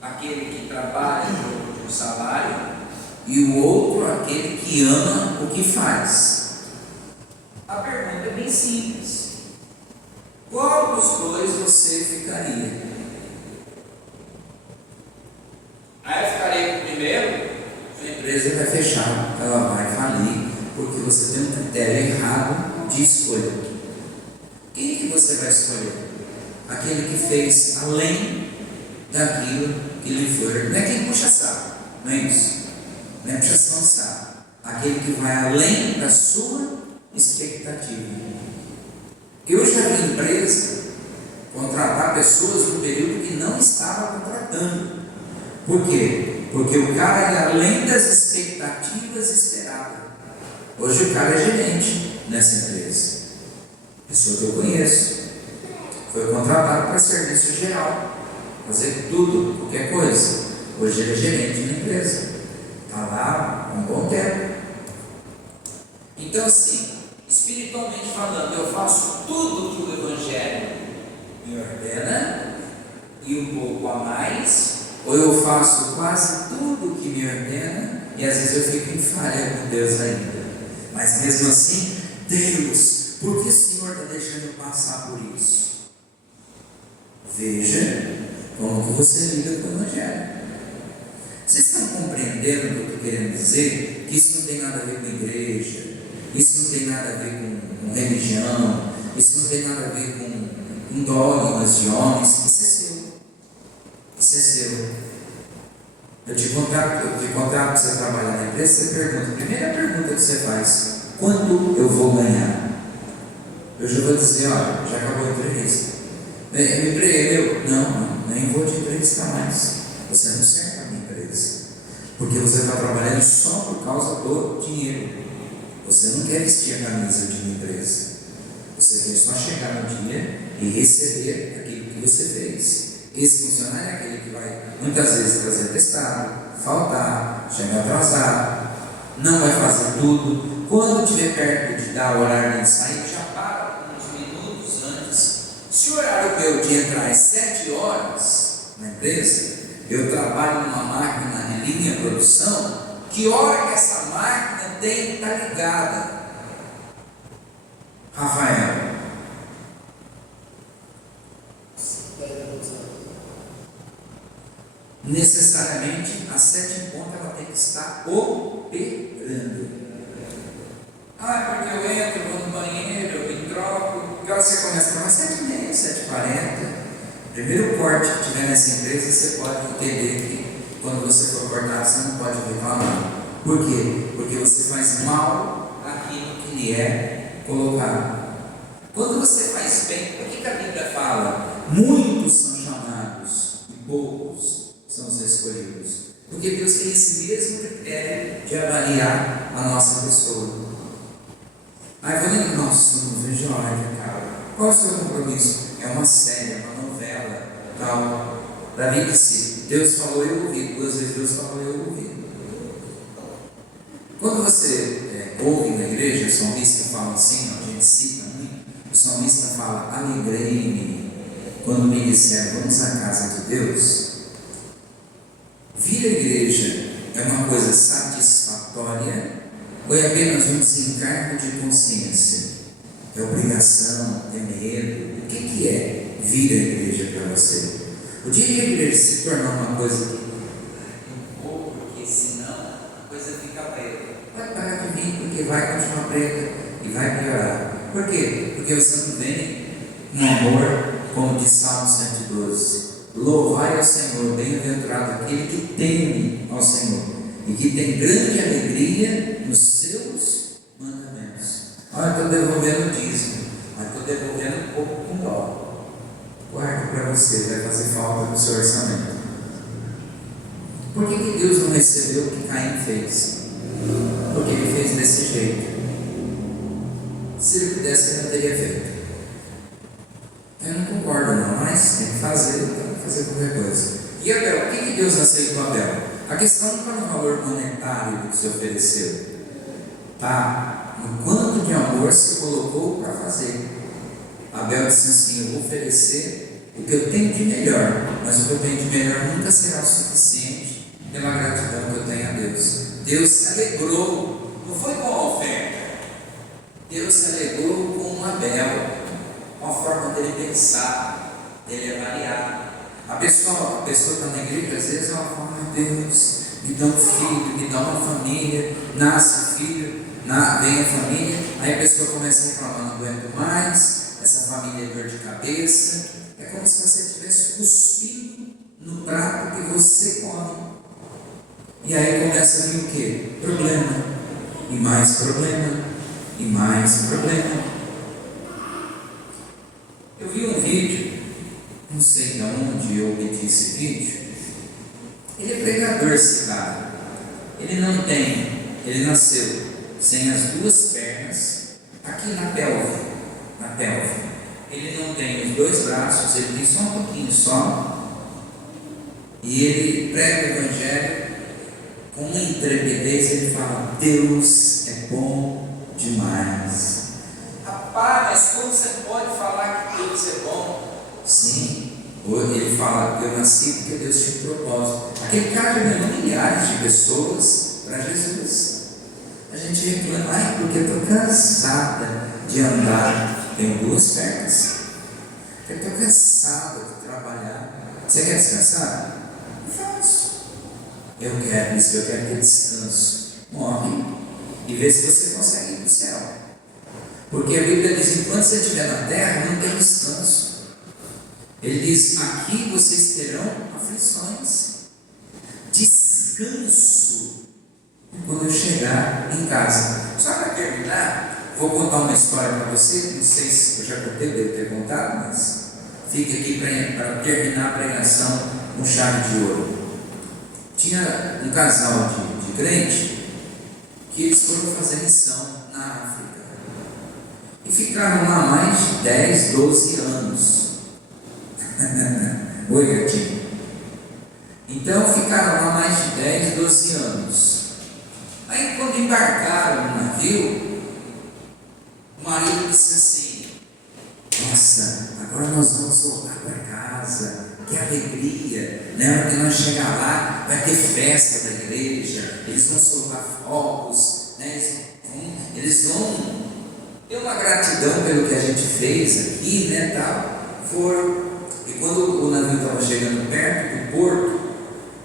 Aquele que trabalha por um salário, e o outro, aquele que ama o que faz. A pergunta é bem simples: qual dos 2 você ficaria? Aí eu ficaria com o primeiro, a empresa vai fechar, ela vai falir, porque você tem um critério errado de escolha. Quem que você vai escolher? Aquele que fez além daquilo que lhe foi. Não é quem puxa saco, não é isso? Não é puxação de saco. Aquele que vai além da sua expectativa. Eu já vi empresa contratar pessoas no período que não estava contratando. Por quê? Porque o cara ia além das expectativas esperadas. Hoje o cara é gerente nessa empresa. Pessoa que eu conheço. Foi contratado para serviço geral, fazer tudo, qualquer coisa. Hoje ele é gerente na empresa. Está lá há um bom tempo. Então, assim, espiritualmente falando, eu faço tudo que o Evangelho me ordena e um pouco a mais, ou eu faço quase tudo que me ordena e às vezes eu fico em falha com Deus ainda. Mas mesmo assim, Deus, por que o Senhor está deixando eu passar por isso? Veja como que você lida com o Evangelho. Vocês estão compreendendo o que eu estou querendo dizer? Que isso não tem nada a ver com igreja, isso não tem nada a ver com religião, isso não tem nada a ver com dogmas de homens. Isso é seu. Isso é seu. Eu te contrato para você trabalhar na empresa, você pergunta, a primeira pergunta que você faz: quanto eu vou ganhar? Eu já vou dizer: olha, já acabou a entrevista. O emprego é meu? Não, nem vou te entrevistar mais. Você não serve a minha empresa, porque você está trabalhando só por causa do dinheiro. Você não quer vestir a camisa de uma empresa. Você quer só chegar no dia e receber aquilo que você fez. Esse funcionário é aquele que vai muitas vezes trazer atestado, faltar, chegar atrasado, não vai fazer tudo. Quando estiver perto de dar o horário de sair, já para uns minutos antes. Se o horário meu de entrar é 7 horas na empresa, eu trabalho numa máquina de linha de produção, que hora que essa máquina tem que estar ligada? Rafael? Necessariamente, às 7h ela tem que estar operando. Porque eu entro, vou no banheiro, eu me troco. Que hora você começa a trabalhar? 7h30, 7h40. Primeiro corte que tiver nessa empresa, você pode entender que quando você for cortado, você não pode reclamar. Por quê? Porque você faz mal aquilo que lhe é colocado. Quando você faz bem, por que a Bíblia fala? Muitos são chamados e poucos são os servidos. Porque Deus tem esse mesmo critério de avaliar a nossa pessoa. Aí eu falei, nossa, não vejo a hora que acaba. Qual é o seu compromisso? É uma série, é uma novela, tal. Davi disse, Deus falou, eu ouvi. 2 vezes Deus falou, eu ouvi. Quando você ouve na igreja, o salmista fala assim, a gente cita muito, o salmista fala, alegrei-me quando me disseram, vamos à casa de Deus. Vir à igreja é uma coisa satisfatória ou é apenas um desencargo de consciência? É obrigação? É medo? O que é vir à igreja para você? O dia que a igreja se tornar uma coisa que um pouco, porque senão a coisa fica preta. Vai parar de vir porque vai continuar preta e vai piorar. Por quê? Porque o santo vem com amor, como diz Salmo 112. Louvai ao Senhor, bem-aventurado aquele que teme ao Senhor e que tem grande alegria nos seus mandamentos. Olha, estou devolvendo o dízimo, mas estou devolvendo um pouco com dó. Guarda para você, vai fazer falta no seu orçamento. Por que Deus não recebeu o que Caim fez? Porque ele fez desse jeito. Se ele pudesse, ele não teria feito. Eu não concordo não, mas tem que fazer qualquer coisa. E Abel, o que Deus aceitou Abel? A questão não está no valor monetário do que se ofereceu, está no quanto de amor se colocou para fazer. Abel disse assim, eu vou oferecer o que eu tenho de melhor, mas o que eu tenho de melhor nunca será o suficiente pela gratidão que eu tenho a Deus. Deus se alegrou, não foi com a oferta, Deus se alegrou com Abel, com a forma dele pensar, dele avaliar. A pessoa está na igreja, às vezes ela fala, meu Deus, me dá um filho, me dá uma família, nasce o filho, vem a família, aí a pessoa começa a reclamar, não aguento mais, essa família é dor de cabeça. É como se você estivesse cuspindo no prato que você come. E aí começa a vir o quê? Problema, e mais problema, e mais problema. Eu vi um vídeo, não sei de onde eu obtive esse vídeo. Ele é pregador, esse cara. Ele nasceu sem as 2 pernas, aqui na pelve. Ele não tem os 2 braços, ele tem só um pouquinho só. E ele prega o evangelho com uma intrepidez, ele fala, Deus é bom demais. Rapaz, mas como você pode falar que Deus é bom? Sim, ele fala, eu nasci porque Deus tinha um propósito. Aquele cara já ganhou milhares de pessoas para Jesus. A gente reclama, porque eu estou cansada de andar, tenho 2 pernas. Eu estou cansada de trabalhar. Você quer descansar? Faço. Eu quero ter descanso. Morre e vê se você consegue ir para o céu. Porque a Bíblia diz, enquanto você estiver na terra, não tem descanso. Ele diz, aqui vocês terão aflições. Descanso quando eu chegar em casa. Só para terminar, vou contar uma história para você. Não sei se eu já contei, devo ter contado, mas fica aqui para terminar a pregação com chave de ouro. Tinha um casal de crente que eles foram fazer missão na África e ficaram lá mais de 10, 12 anos. Oi, gatinho. Então ficaram lá mais de 10, 12 anos. Aí quando embarcaram no navio, o marido disse assim, nossa, agora nós vamos voltar para casa, que alegria, né? Porque nós chegar lá, vai ter festa da igreja, eles vão soltar fogos, né? Eles vão ter uma gratidão pelo que a gente fez aqui, né? Tal. Foram. E quando o navio estava chegando perto do porto,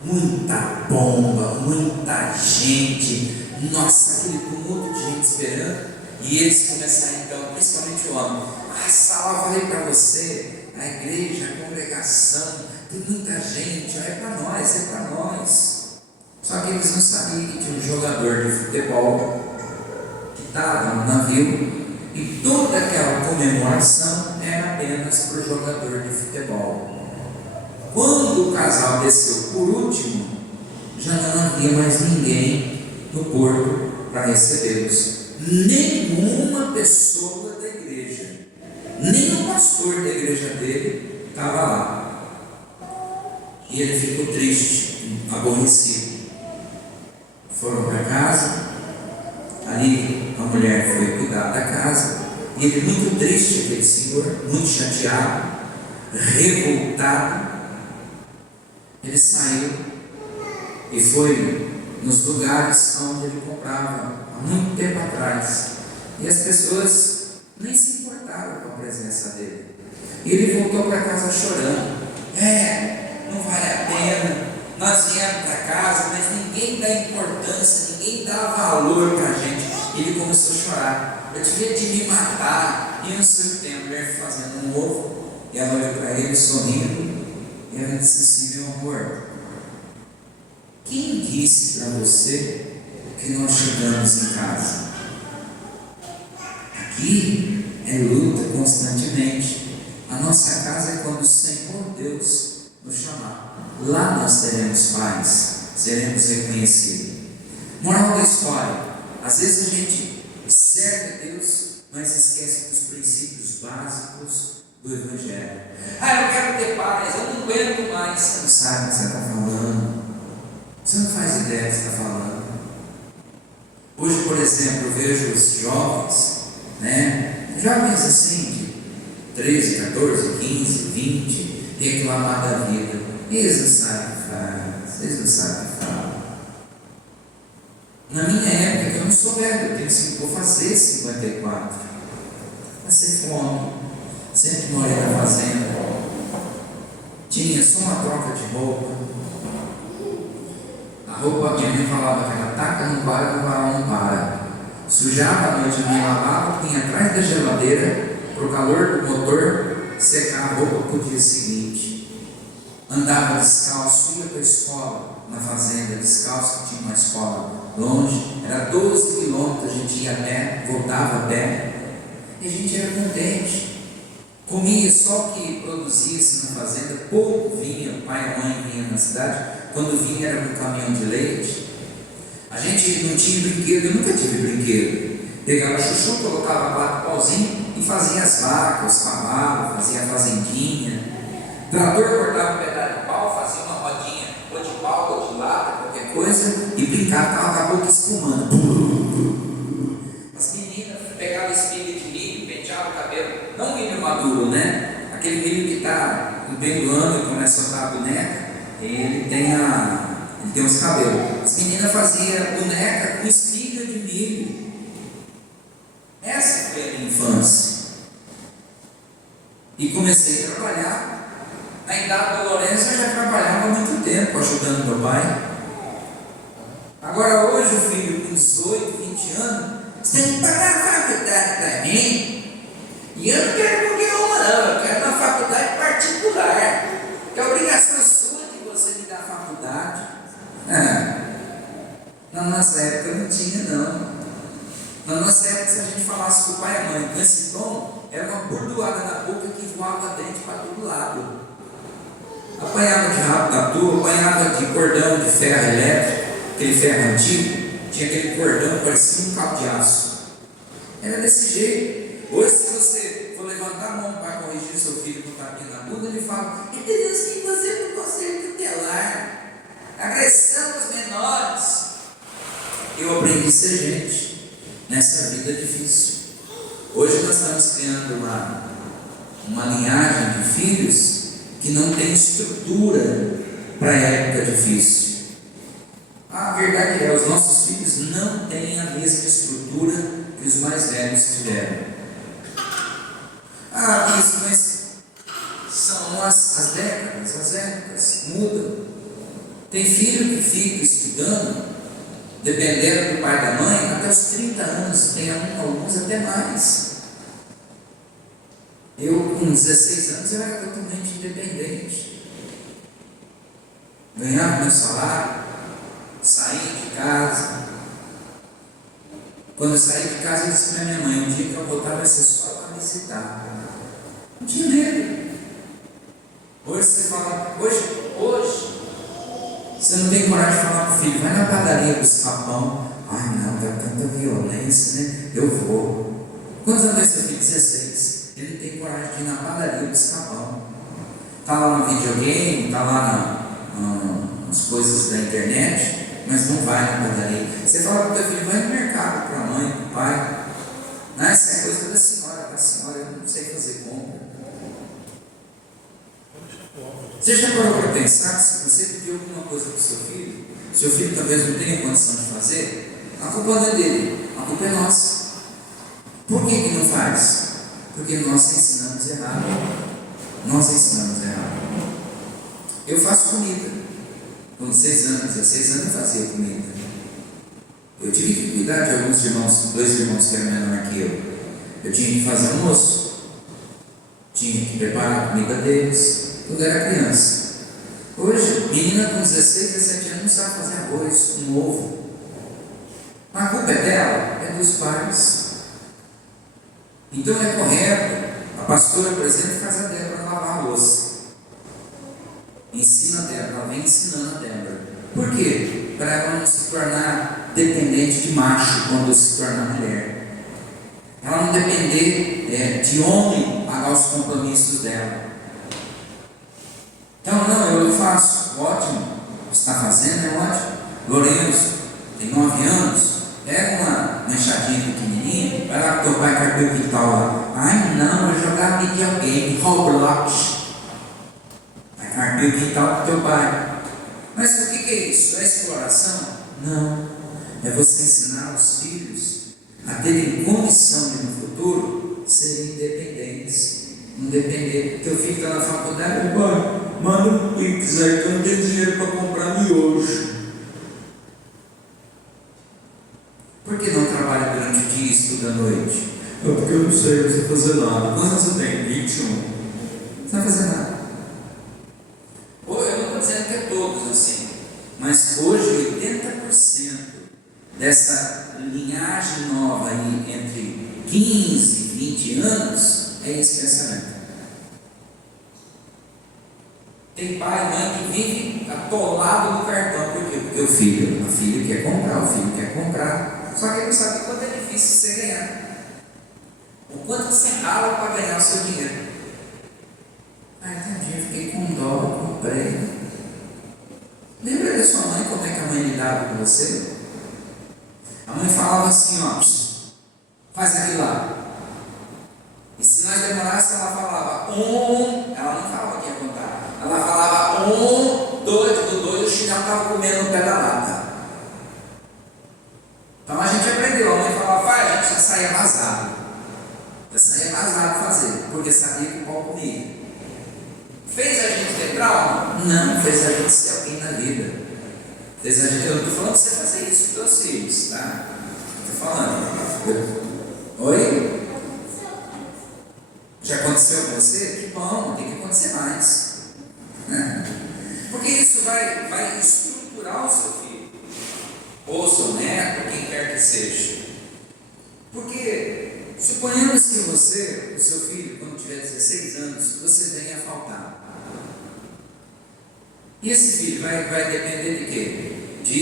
muita bomba, muita gente, nossa, aquele tumulto de gente esperando, e eles começaram então, principalmente o homem, Saulo, eu falei para você, a igreja, a congregação, tem muita gente, é para nós. Só que eles não sabiam que tinha um jogador de futebol que estava no navio, e toda aquela comemoração era apenas para o jogador de futebol. Quando o casal desceu por último, havia mais ninguém no porto para recebê-los. Nenhuma pessoa da igreja, nem o pastor da igreja dele estava lá. E ele ficou triste, aborrecido. Foram para casa, ali a mulher foi cuidar da casa, e ele muito triste, aquele senhor, muito chateado, revoltado, ele saiu e foi nos lugares onde ele comprava há muito tempo atrás, e as pessoas nem se importaram com a presença dele. E ele voltou para casa chorando. Não vale a pena, nós viemos para casa, mas ninguém dá importância, ninguém dá valor para a gente. E ele começou a chorar. Eu devia de me matar. E não sei o que tem, a mulher fazendo um ovo, e ela olhou para ele sorrindo, e ela disse assim: meu amor, quem disse para você que nós chegamos em casa? Aqui é luta constantemente. A nossa casa é quando o Senhor Deus nos chamar. Lá nós teremos paz, seremos reconhecidos. Moral da história: às vezes a gente serve a Deus, mas esquece dos princípios básicos do Evangelho. Eu quero ter paz, eu não aguento mais. Você não sabe o que você está falando, você não faz ideia do que você está falando. Hoje, por exemplo, eu vejo os jovens, jovens assim, de 13, 14, 15, 20, reclamar da vida. Eles não sabem o que faz, eles não sabem o que falam. Na minha época, que eu não sou velho, vou fazer 54. Passei fome, sempre morei na fazenda, tinha só uma troca de roupa. A roupa, minha mãe falava que ela taca no varal, o varal não para. Sujava à noite, a mãe lavava, punha atrás da geladeira, para o calor do motor secar a roupa para o dia seguinte. Andava descalço, ia para a escola na fazenda descalço, que tinha uma escola longe, era 12 quilômetros, a gente ia a pé, voltava a pé, e a gente era contente. Comia só o que produzia-se na fazenda, pouco vinha, o pai e a mãe vinham na cidade, quando vinha era com caminhão de leite. A gente não tinha brinquedo, eu nunca tive brinquedo. Pegava chuchu, colocava 4 pauzinhos e fazia as vacas, os cavalos, fazia a fazendinha. O trator cortava um pedaço de pau, fazia uma rodinha, ou de pau, ou de lata, qualquer coisa, e brincava, com a boca espumando. As meninas pegavam espiga de milho, penteavam o cabelo, não milho maduro, aquele milho que está no meio do ano e começa a soltar a boneca, ele tem os cabelos. As meninas faziam boneca com espiga de milho. Essa foi a minha infância. E comecei a trabalhar. Na idade do Lourenço eu já trabalhava há muito tempo ajudando meu pai. Agora hoje o filho com 18, 20 anos, você tem que pagar a faculdade para mim. E eu não quero qualquer uma não, eu quero uma faculdade particular. Que é obrigação sua de você me dar faculdade. Na nossa época não tinha não. Na nossa época, se a gente falasse com o pai e a mãe com esse tom, era uma bordoada na boca que voava dente para todo lado. Apanhava de rabo da tua, apanhava de cordão de ferro elétrico, aquele ferro antigo, tinha aquele cordão que parecia um cabo de aço. Era desse jeito. Hoje, se você for levantar a mão para corrigir seu filho com tapinha na bunda, ele fala: é Deus que você não consegue tutelar. Agressão aos menores. Eu aprendi a ser gente nessa vida difícil. Hoje nós estamos criando uma linhagem de filhos que não tem estrutura para a época difícil. A verdade é, os nossos filhos não têm a mesma estrutura que os mais velhos tiveram. Isso, mas são as décadas, as épocas mudam. Tem filho que fica estudando, dependendo do pai e da mãe, até os 30 anos, tem alguns até mais. Eu, com 16 anos, eu era totalmente independente. Ganhava meu salário, saía de casa. Quando eu saí de casa, eu disse para minha mãe: um dia que eu voltar vai ser só para visitar. Não tinha medo. Hoje você fala, hoje, Você não tem coragem de falar para o filho, vai na padaria buscar pão. Ai não, dá tanta violência, né? Eu vou. Quantos anos é seu filho? 16. Ele não tem coragem de ir na padaria buscar pão. Está lá no videogame, está lá nas coisas da internet, mas não vai na padaria. Você fala para o teu filho, vai no mercado para a mãe, para o pai. Não, isso é coisa da senhora eu não sei fazer compra. Você já parou para pensar que se você pedir alguma coisa para o seu filho talvez não tenha condição de fazer, a culpa não é dele, a culpa é nossa. Por que não faz? Porque nós ensinamos errado. Nós ensinamos errado. Eu faço comida. Com 6 anos, 16 anos eu fazia comida. Eu tive que cuidar de alguns irmãos, 2 irmãos que eram menor que eu. Eu tinha que fazer almoço. Tinha que preparar a comida deles. Quando eu era criança. Hoje, menina com 16, 17 anos não sabe fazer arroz com ovo. Mas a culpa é dela, é dos pais. Então é correto. A pastora, por exemplo, faz a Débora lavar a louça. Ensina a Débora, ela vem ensinando a Débora. Por quê? Para ela não se tornar dependente de macho quando se tornar mulher. Ela não depender de homem pagar os compromissos dela. Então, não, eu faço, ótimo, você está fazendo, é ótimo. Lourenço, tem 9 anos, pega uma enxadinha pequenininha, vai lá com teu pai carpir o quintal lá. Ai não, eu jogava videogame, Roblox. Vai carpir o quintal com teu pai. Mas o que é isso? É exploração? Não, é você ensinar os filhos a terem condição de no futuro serem independentes. Não depender, teu filho está na faculdade, pai, manda um pix aí que eu não tenho dinheiro para comprar miojo. Por que não trabalha durante o dia e estuda à noite? Porque eu não sei fazer nada. Quantos anos você tem? 21. Não vai fazer nada. Eu não estou dizendo que é todos assim, mas hoje 80% dessa linhagem nova aí entre 15 e 20 anos é esse pensamento. Tem pai e mãe que vive atolado no cartão. Por quê? Porque a filha quer comprar, o filho quer comprar. Só que ele não sabe o quanto é difícil você ganhar. O quanto você rala para ganhar o seu dinheiro. Entendi, fiquei com dó, comprei. Lembra da sua mãe, como é que a mãe lidava com você? A mãe falava assim, ó, faz aquilo lá. E se nós demorássemos, ela falava ela não falava que ia contar. Ela falava 1, 2, do 2, o chinelo estava comendo no pé da lata. Então a gente aprendeu, a mãe falava, vai, a gente já saía vazado. Já saía vazado fazer, porque sabia que o pau comia. Fez a gente ter trauma? Não, fez a gente ser alguém na vida. Fez a gente, eu não estou falando para você fazer isso com seus filhos, tá? Estou falando. Oi? Já aconteceu com você? Que bom, tem que acontecer mais. Né? Porque isso vai estruturar o seu filho, ou seu neto, quem quer que seja. Porque suponhamos que você, o seu filho, quando tiver 16 anos, você venha a faltar. E esse filho vai depender de quê? De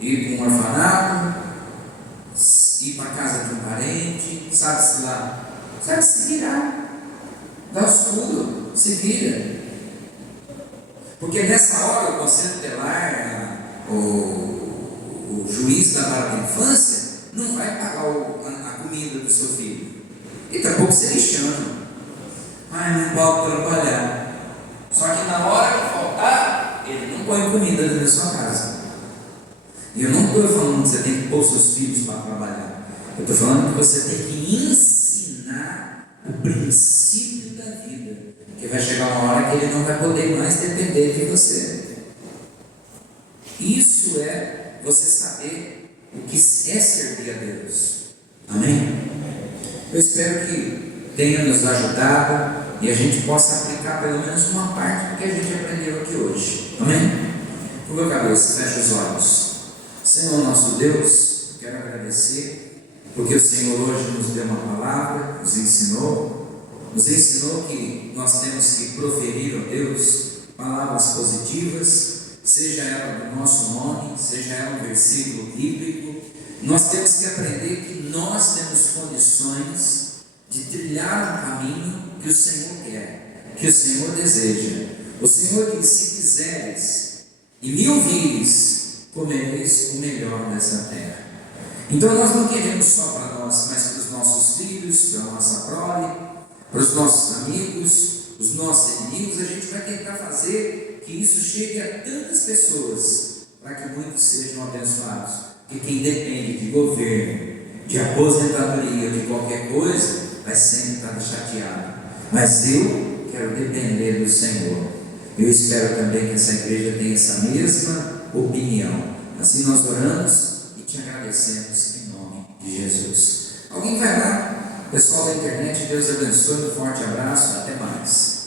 ir para um orfanato, ir para a casa de um parente, sabe-se lá. Sabe se virar, dá os pulos, se vira. Porque nessa hora o conselho tutelar, o juiz da vara da infância, não vai pagar a comida do seu filho. E tampouco se lixando. Ai, não pode trabalhar. Só que na hora que faltar, ele não põe comida dentro da sua casa. E eu não estou falando que você tem que pôr seus filhos para trabalhar. Eu estou falando que você tem que ensinar o princípio da vida, que vai chegar uma hora que ele não vai poder mais depender de você. Isso é você saber o que é servir a Deus. Amém? Eu espero que tenha nos ajudado e a gente possa aplicar pelo menos uma parte do que a gente aprendeu aqui hoje. Amém? Curva a cabeça, fecha os olhos. Senhor nosso Deus, quero agradecer porque o Senhor hoje nos deu uma palavra, nos ensinou que nós temos que proferir, ó Deus, palavras positivas, seja ela do nosso nome, seja ela um versículo bíblico, nós temos que aprender que nós temos condições de trilhar um caminho que o Senhor quer, que o Senhor deseja. O Senhor diz: se quiseres e me ouvires, comereis o melhor dessa terra. Então nós não queremos só para nós, mas para os nossos filhos, para a nossa prole, para os nossos amigos, os nossos inimigos. A gente vai tentar fazer que isso chegue a tantas pessoas, para que muitos sejam abençoados. Porque quem depende de governo, de aposentadoria, de qualquer coisa, vai sempre estar chateado. Mas eu quero depender do Senhor. Eu espero também que essa igreja tenha essa mesma opinião. Assim nós oramos e te agradecemos em nome de Jesus. Alguém vai lá? Pessoal da internet, Deus abençoe, um forte abraço, até mais.